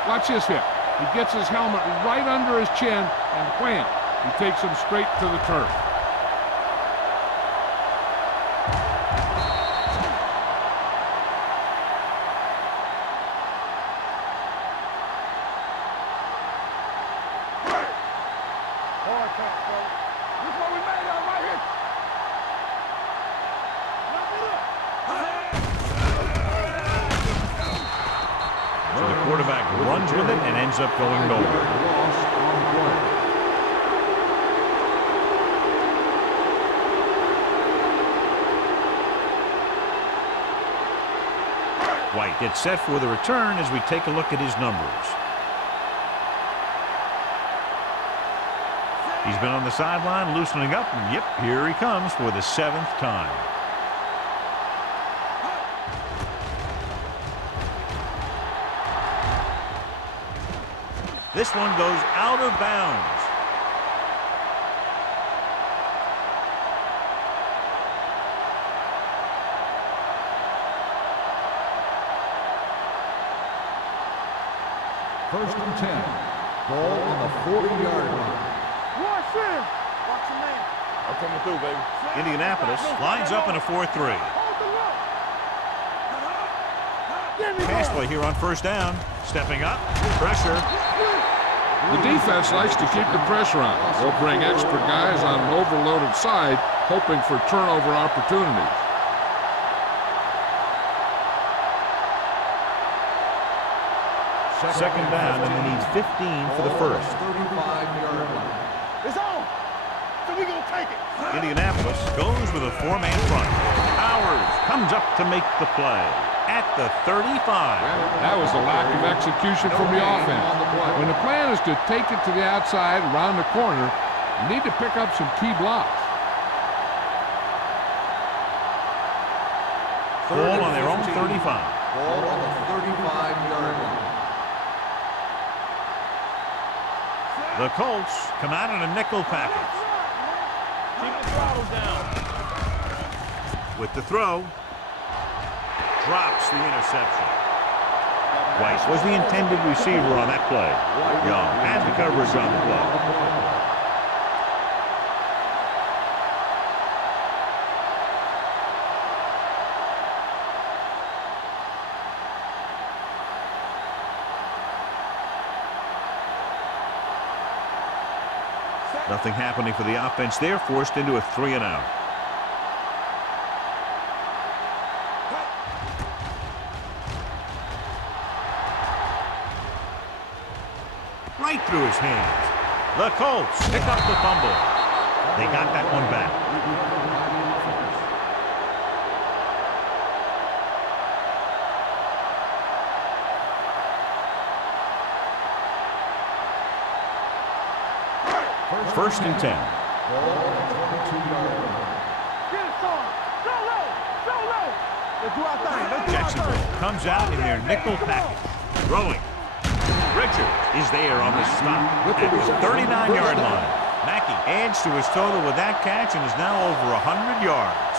Watch this hit. He gets his helmet right under his chin, and wham, he takes him straight to the turf. Hard count, bro. This is what we made out right here. Knock it up. So the quarterback runs with it and ends up going nowhere. Loss on the play. White gets set for the return as we take a look at his numbers. He's been on the sideline loosening up, and yep, here he comes for the 7th time. This one goes out of bounds. First and 10. Ball on the 40-yard line. Watch him. Watch your man. I'm coming through, baby. Indianapolis lines up in a 4-3. Hold the look. Give me Pass that. play here on first down. Stepping up. Pressure. The defense likes to keep the pressure on. They'll bring extra guys on an overloaded side, hoping for turnover opportunities. Second down, and they need 15 for the first. 35-yard line. It's on. So we gonna take it. Indianapolis goes with a 4-man front. Powers comes up to make the play at the 35. That was a lack of execution from the offense. When the plan is to take it to the outside, around the corner, you need to pick up some key blocks. Ball on their own 35. Ball on the 35-yard line. The Colts come out in a nickel package. Keep the throttle down. With the throw, drops the interception. White was the intended receiver on that play. Young had the coverage on the play. Nothing happening for the offense there, forced into a 3-and-out. Right through his hands. The Colts pick up the fumble. They got that one back. First and 10. Ball on the 22-yard line. Get it, son. Go low. Go low. Let's do our thing. Let's do our Jacksonville thing. comes out in their nickel package. Throwing. Richard is there on the stop at the 39-yard line. Mackey adds to his total with that catch and is now over 100 yards.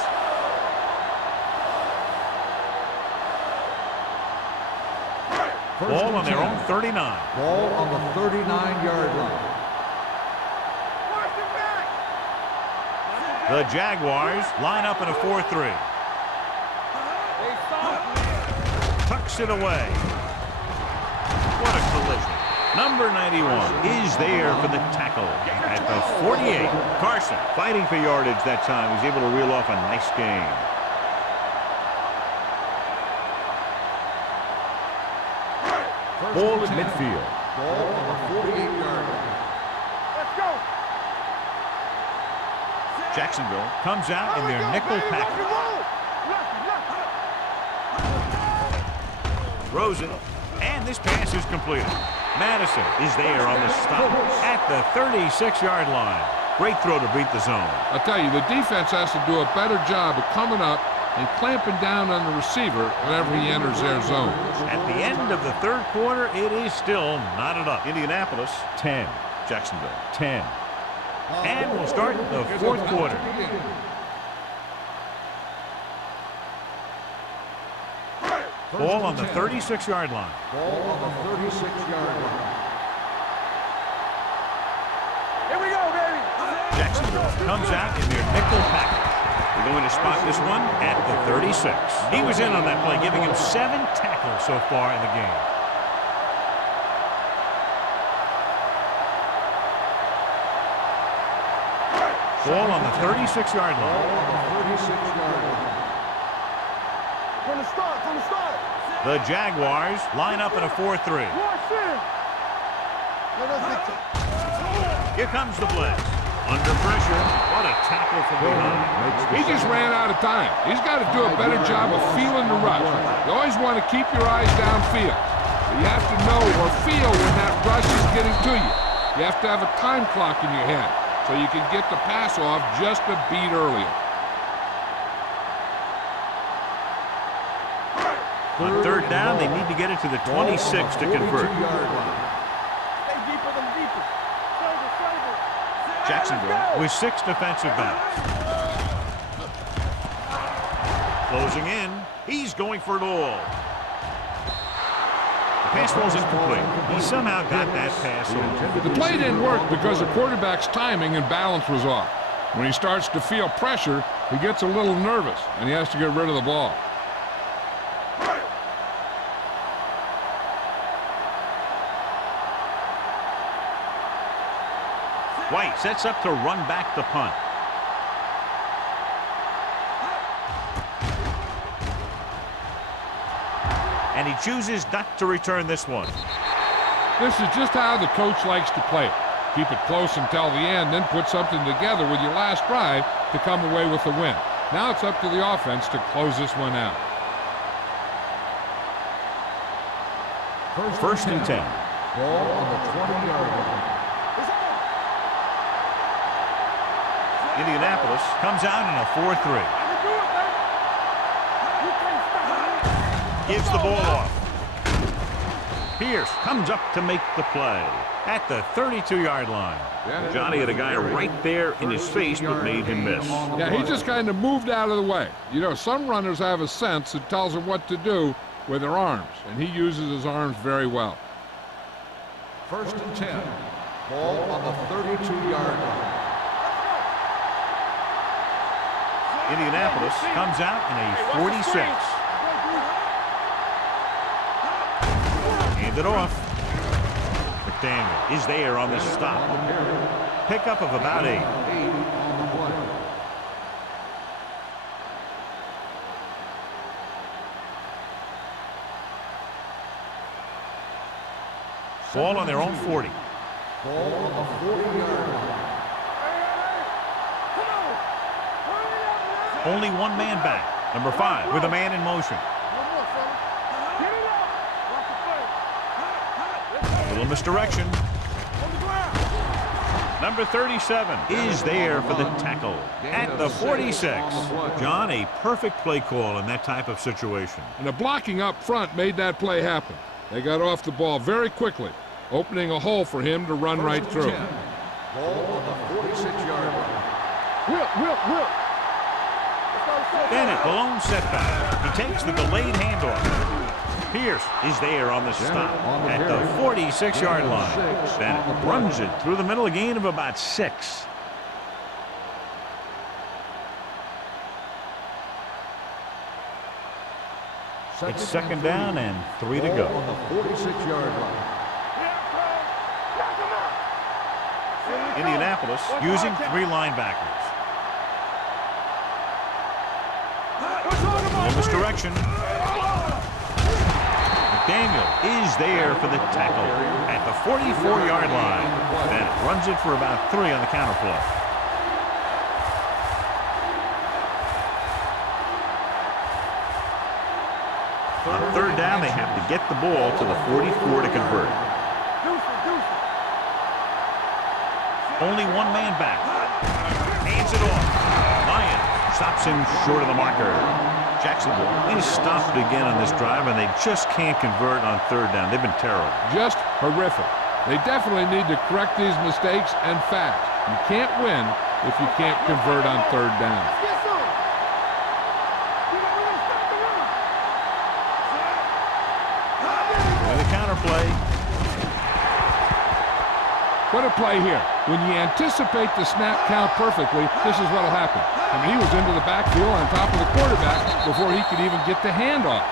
Ball on their own 39. Ball on the 39-yard line. Watch your back. The Jaguars line up in a 4-3. Tucks it away. What a collision. Number 91 is there for the tackle at the 48. Carson fighting for yardage that time. He's able to reel off a nice gain. Ball at midfield. Ball on the 48-yard line. Let's go. Jacksonville comes out in their nickel package. Throws it, and this pass is completed. Madison is there on the stop at the 36-yard line. Great throw to beat the zone. I'll tell you, the defense has to do a better job of coming up and clamping down on the receiver whenever he enters their zone. At the end of the third quarter, it is still knotted up. Indianapolis, 10. Jacksonville, 10. And we'll start the fourth quarter. Ball on the 36-yard line. Ball on the 36-yard line. Here we go, baby. Jacksonville comes out in their nickel package. They're going to spot this one at the 36. He was in on that play, giving him 7 tackles so far in the game. Ball on the 36-yard line. Ball on the 36-yard line. From the start. The Jaguars line up in a 4-3. Watch in. Here comes the blitz. Under pressure. What a tackle from behind. He just ran out of time. He's got to do a better job of feeling the rush. You always want to keep your eyes downfield. But you have to know or feel when that rush is getting to you. You have to have a time clock in your head so you can get the pass off just a beat earlier. On third down, they need to get it to the 26 to convert. Stay deeper than deeper. Jacksonville with 6 defensive backs. Closing in. He's going for it all. The pass ball's incomplete. He somehow got that pass off. The play didn't work because the quarterback's timing and balance was off. When he starts to feel pressure, he gets a little nervous, and he has to get rid of the ball. White sets up to run back the punt. And he chooses not to return this one. This is just how the coach likes to play it. Keep it close until the end, then put something together with your last drive to come away with the win. Now it's up to the offense to close this one out. First and 10. Ball on the 20-yard line. Indianapolis comes out in a 4-3. Gives the ball off. Pierce comes up to make the play at the 32-yard line. Johnny had a guy right there in his face but made him miss. Yeah, he just kind of moved out of the way. You know, some runners have a sense that tells them what to do with their arms, and he uses his arms very well. First and 10. Ball on the 32-yard line. Indianapolis comes out in a 46. Hand it off. McDaniel is there on the stop. Pickup of about 8. Ball on their own 40. Ball on the 40-yard line. Only one man back. Number 5 with a man in motion. A little misdirection. Number 37 is there for the tackle at the 46. John, a perfect play call in that type of situation. And the blocking up front made that play happen. They got off the ball very quickly, opening a hole for him to run right through. Ball on the 46-yard line. Will. Bennett, the lone setback. He takes the delayed handoff. Pierce is there on the stop at the 46-yard line. Bennett runs it through the middle, a gain of about 6. It's second down and 3 to go. On the 46-yard line. Indianapolis using 3 linebackers. A little misdirection. McDaniel is there for the tackle at the 44-yard line. Bennett runs it for about 3 on the counterplay. On third down, they have to get the ball to the 44 to convert. Only one man back. Hands it off. Lyons stops him short of the marker. Jacksonville needs to stop it again on this drive, and they just can't convert on third down. They've been terrible. Just horrific. They definitely need to correct these mistakes and fast. You can't win if you can't convert on third down. And the counterplay. What a play here. When you anticipate the snap count perfectly, this is what will happen. I mean, he was into the backfield on top of the quarterback before he could even get the handoff.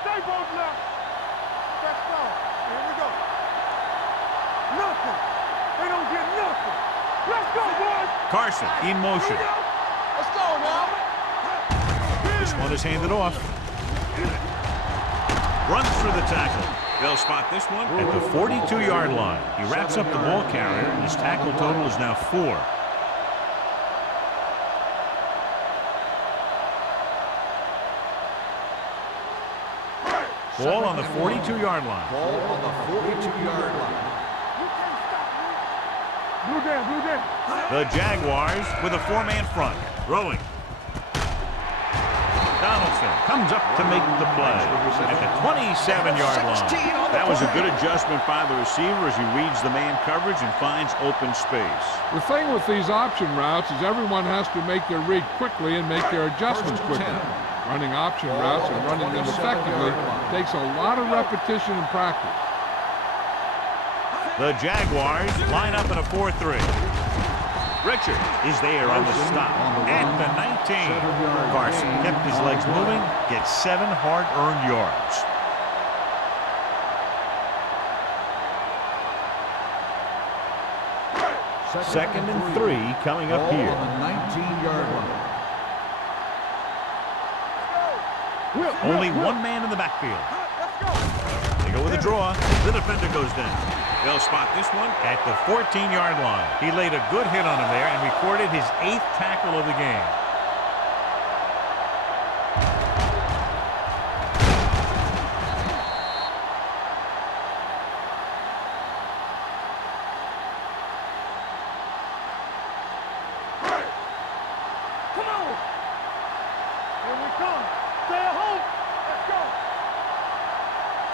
Stay both left. Let's go. Here we go. Nothing. They don't get nothing. Let's go, boys. Carson in motion. Let's go now. This one is handed off. Runs through the tackle. They'll spot this one at the 42-yard line. He wraps up the ball carrier, and his tackle total is now 4. Ball on the 42-yard line. Ball on the 42-yard line. Blue down, blue down. The Jaguars with a 4-man front. Rolling. Donaldson comes up to make the play at the 27-yard line. That was a good adjustment by the receiver as he reads the man coverage and finds open space. The thing with these option routes is everyone has to make their read quickly and make their adjustments quickly. Running option routes and running them effectively takes a lot of repetition and practice. The Jaguars line up in a 4-3. Richard is there on the stop at the 19. Carson kept his legs moving, gets 7 hard-earned yards. Second and 3 coming up here. On the 19-yard line. Only one man in the backfield. They go with a draw. The defender goes down. They'll spot this one at the 14-yard line. He laid a good hit on him there and recorded his 8th tackle of the game. Come on. Here we come. Stay at home. Let's go.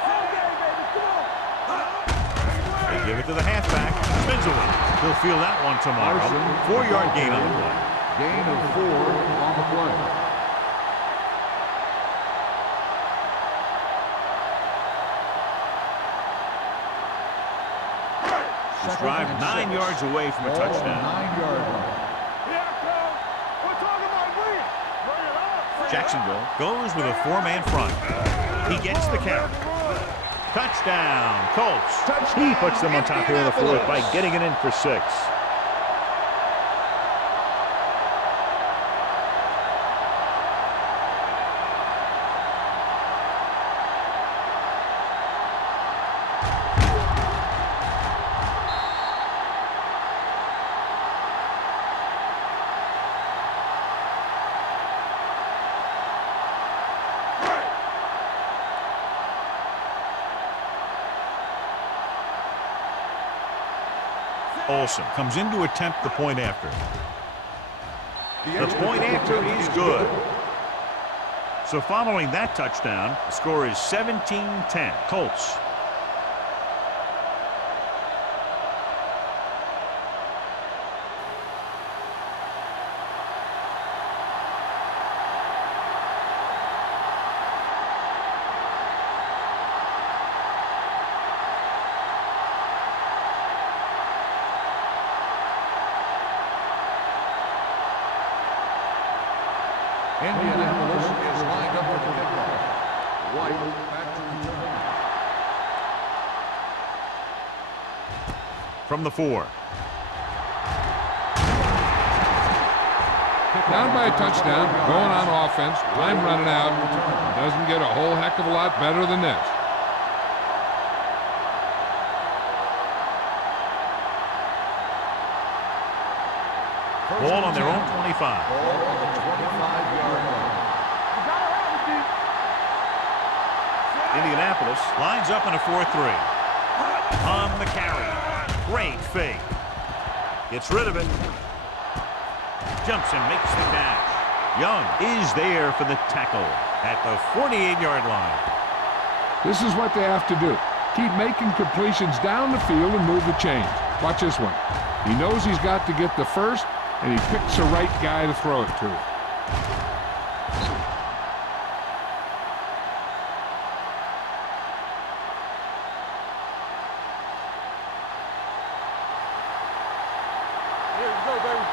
Okay, baby. Come on. They give it to the halfback. Spins away. He'll feel that one tomorrow. 4-yard gain on the play. Gain of 4 on the play. This drive 9 yards away from a touchdown. 9-yard line. Here I come. We're talking about win. Bring it on. Jacksonville goes with a 4-man front. He gets the carry. Touchdown, Colts. He puts them on top here in the 4th by getting it in for 6. Olsen comes in to attempt the point after. The point after is good. So following that touchdown, the score is 17-10. Colts. Indianapolis is lined up for the kickoff. White back to return. From the 4. Down by a touchdown, going on offense, time running out. Doesn't get a whole heck of a lot better than this. Ball on their own 25. Ball on the 25-yard line. Indianapolis lines up in a 4-3. On the carry. Great fake. Gets rid of it. Jumps and makes the catch. Young is there for the tackle at the 48-yard line. This is what they have to do. Keep making completions down the field and move the chains. Watch this one. He knows he's got to get the first, and he picks the right guy to throw it to. Here we go, baby.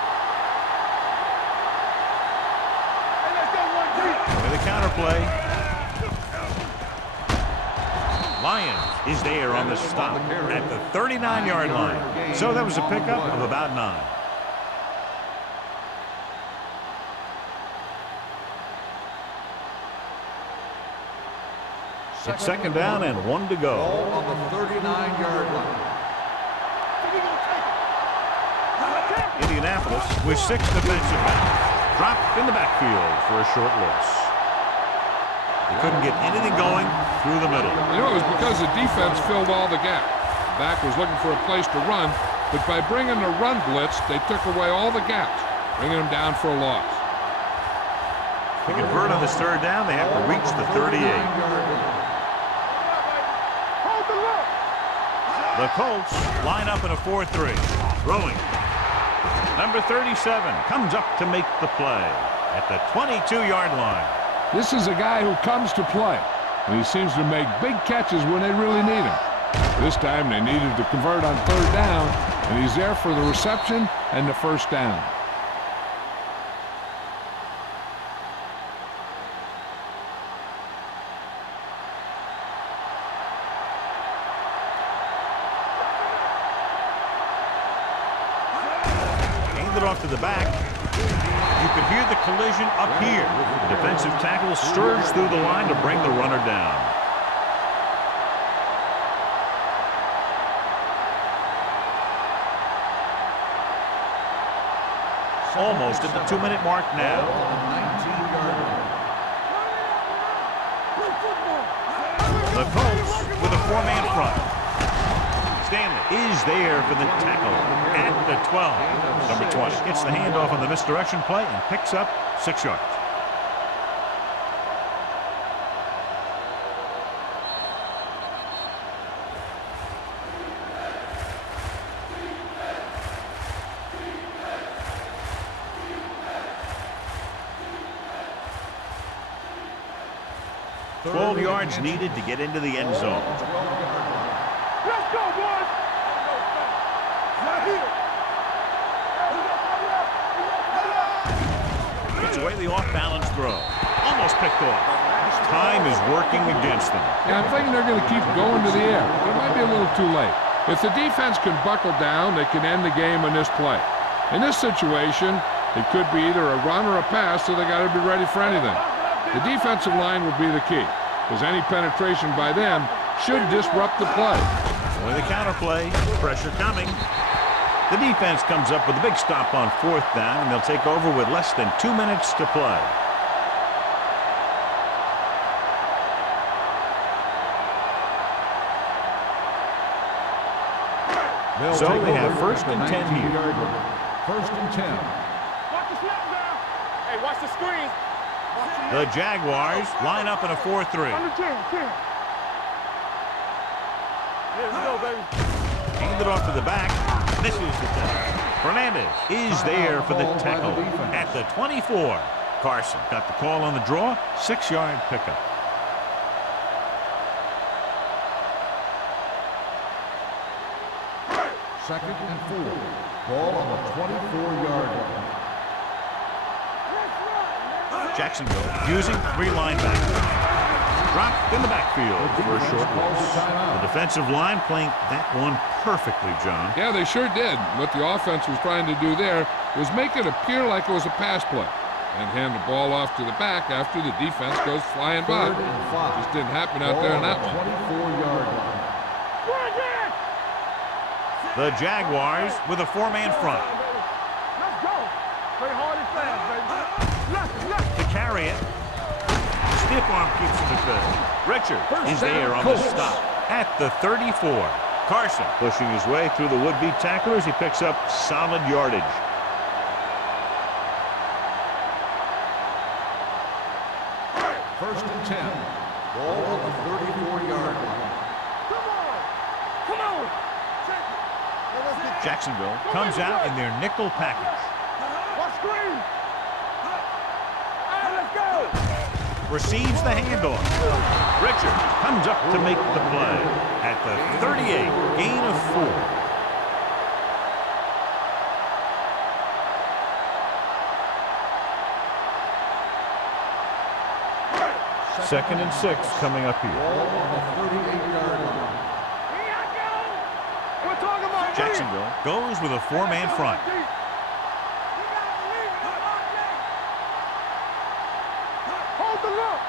Hey, let's go one deep. With a counterplay. Lyons is there on the stop at the 39-yard line. So that was a pickup of about 9. It's second down and 1 to go. Ball on the 39-yard line. Indianapolis with 6 defensive backs. Dropped in the backfield for a short loss. They couldn't get anything going through the middle. You know, it was because the defense filled all the gaps. The back was looking for a place to run, but by bringing the run blitz, they took away all the gaps, bringing them down for a loss. To convert on this third down, they have to reach the 38. Hold the look. The Colts line up in a 4-3. Throwing. Number 37 comes up to make the play at the 22-yard line. This is a guy who comes to play, and he seems to make big catches when they really need him. This time they needed to convert on third down, and he's there for the reception and the first down. Handed off to the back. You could hear the collision up here. The defensive tackle surged through the line to bring the runner down. Almost at the 2-minute mark now. The Colts with a 4-man front. Stanley is there for the tackle at the 12. Number 20 gets the handoff on the misdirection play and picks up 6 yards. Twelve yards needed to get into the end zone. Let's go, boys. Not here. Gets away the off-balance throw. Almost picked off. Time is working against them. Yeah, I'm thinking they're going to keep going to the air. It might be a little too late. If the defense can buckle down, they can end the game on this play. In this situation, it could be either a run or a pass, so they got to be ready for anything. The defensive line will be the key, because any penetration by them should disrupt the play. With a counterplay, pressure coming. The defense comes up with a big stop on 4th down, and they'll take over with less than 2 minutes to play. So they have 1st and 10 here. 1st and 10. Watch the snap down. Hey, watch the screen. The Jaguars line up in a 4-3. Under 10, 10. Here we go, baby. Handed off to the back. Misses the tackle. Fernandez is there for the tackle at the 24. Carson got the call on the draw. 6-yard pickup. Second and 4. Ball on the 24-yard line. Jacksonville using 3 linebackers. Dropped in the backfield for a short loss. The defensive line playing that one perfectly, John. Yeah, they sure did. What the offense was trying to do there was make it appear like it was a pass play and hand the ball off to the back after the defense goes flying by. Just didn't happen out there on that one. 24-yard line. The Jaguars with a 4-man front. Let's go. Play hard and fast, baby. Let's. To carry it. Stiff arm keeps him at bay. Richard is there on the stop at the 34. Carson pushing his way through the would-be tacklers. He picks up solid yardage. First and 10. Ball on the 34-yard line. Come on. Take it. Now let's get Jacksonville comes out in their nickel package. Watch screen. All right, let's go. Receives the handoff. Richard comes up to make the play at the 38, gain of 4. Second and 6 coming up here. Ball on the 38-yard line. Here I go. We're talking about Jacksonville goes with a 4-man front. Hold the look.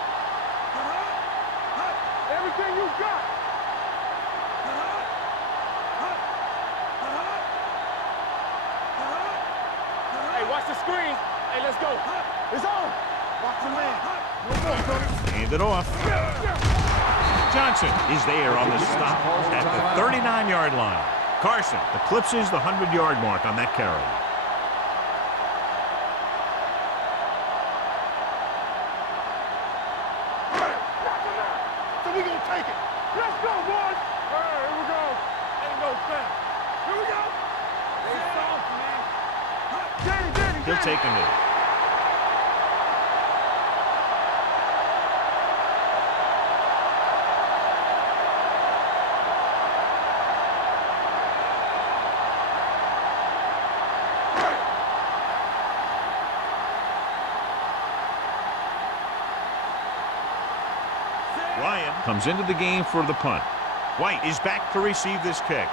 Everything you got. Hey, watch the screens. Hey, let's go. It's on. Watch the man. No more, Tony. Hand it off. Johnson is there on the stop at the 39-yard line. Carson eclipses the 100-yard mark on that carry. So we gonna take it. Let's go, boys. All right, here we go. Ain't no fence. Here we go. They soft, man. Danny. He'll take a knee. Ryan comes into the game for the punt. White is back to receive this kick.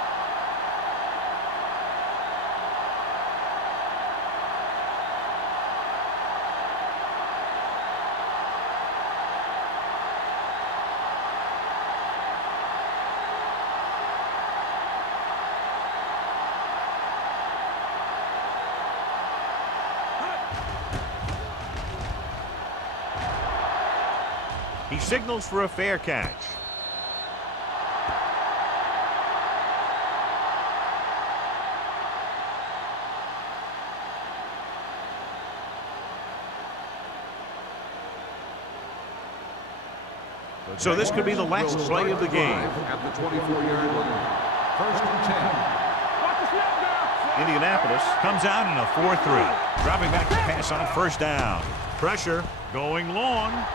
He signals for a fair catch. So this could be the last play of the game. At the 24-yard line. First and 10. Watch the snap now. Indianapolis comes out in a 4-3. Dropping back to pass on first down. Pressure going long.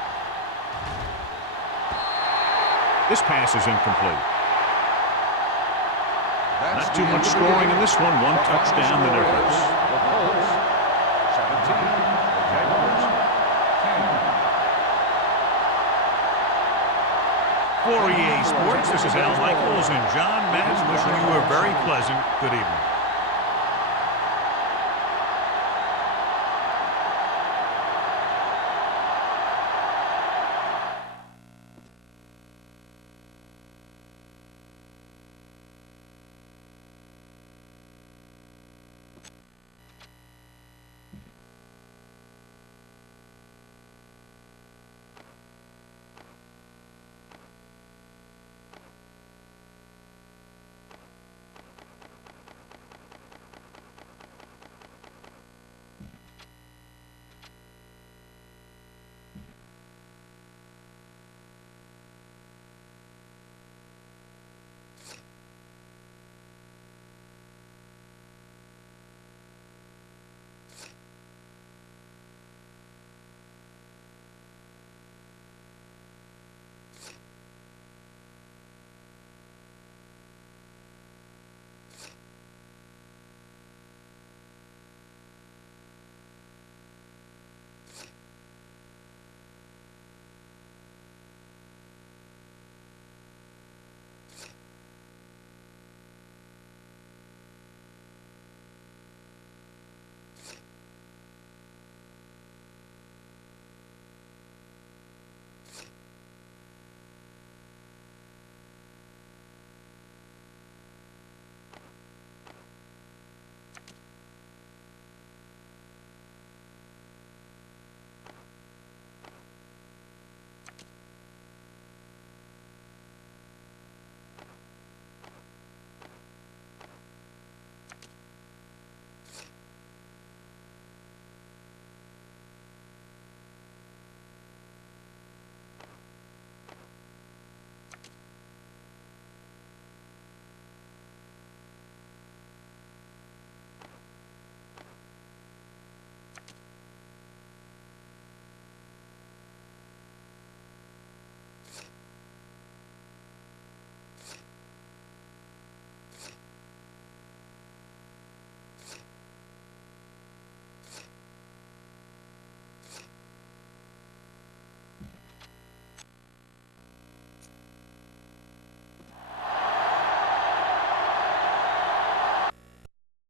This pass is incomplete. Not too much scoring in this one. One touchdown, the difference. The Colts, 17. The Jaguars, 10. For EA Sports, this is Al Michaels and John Madden wishing you a very pleasant good evening.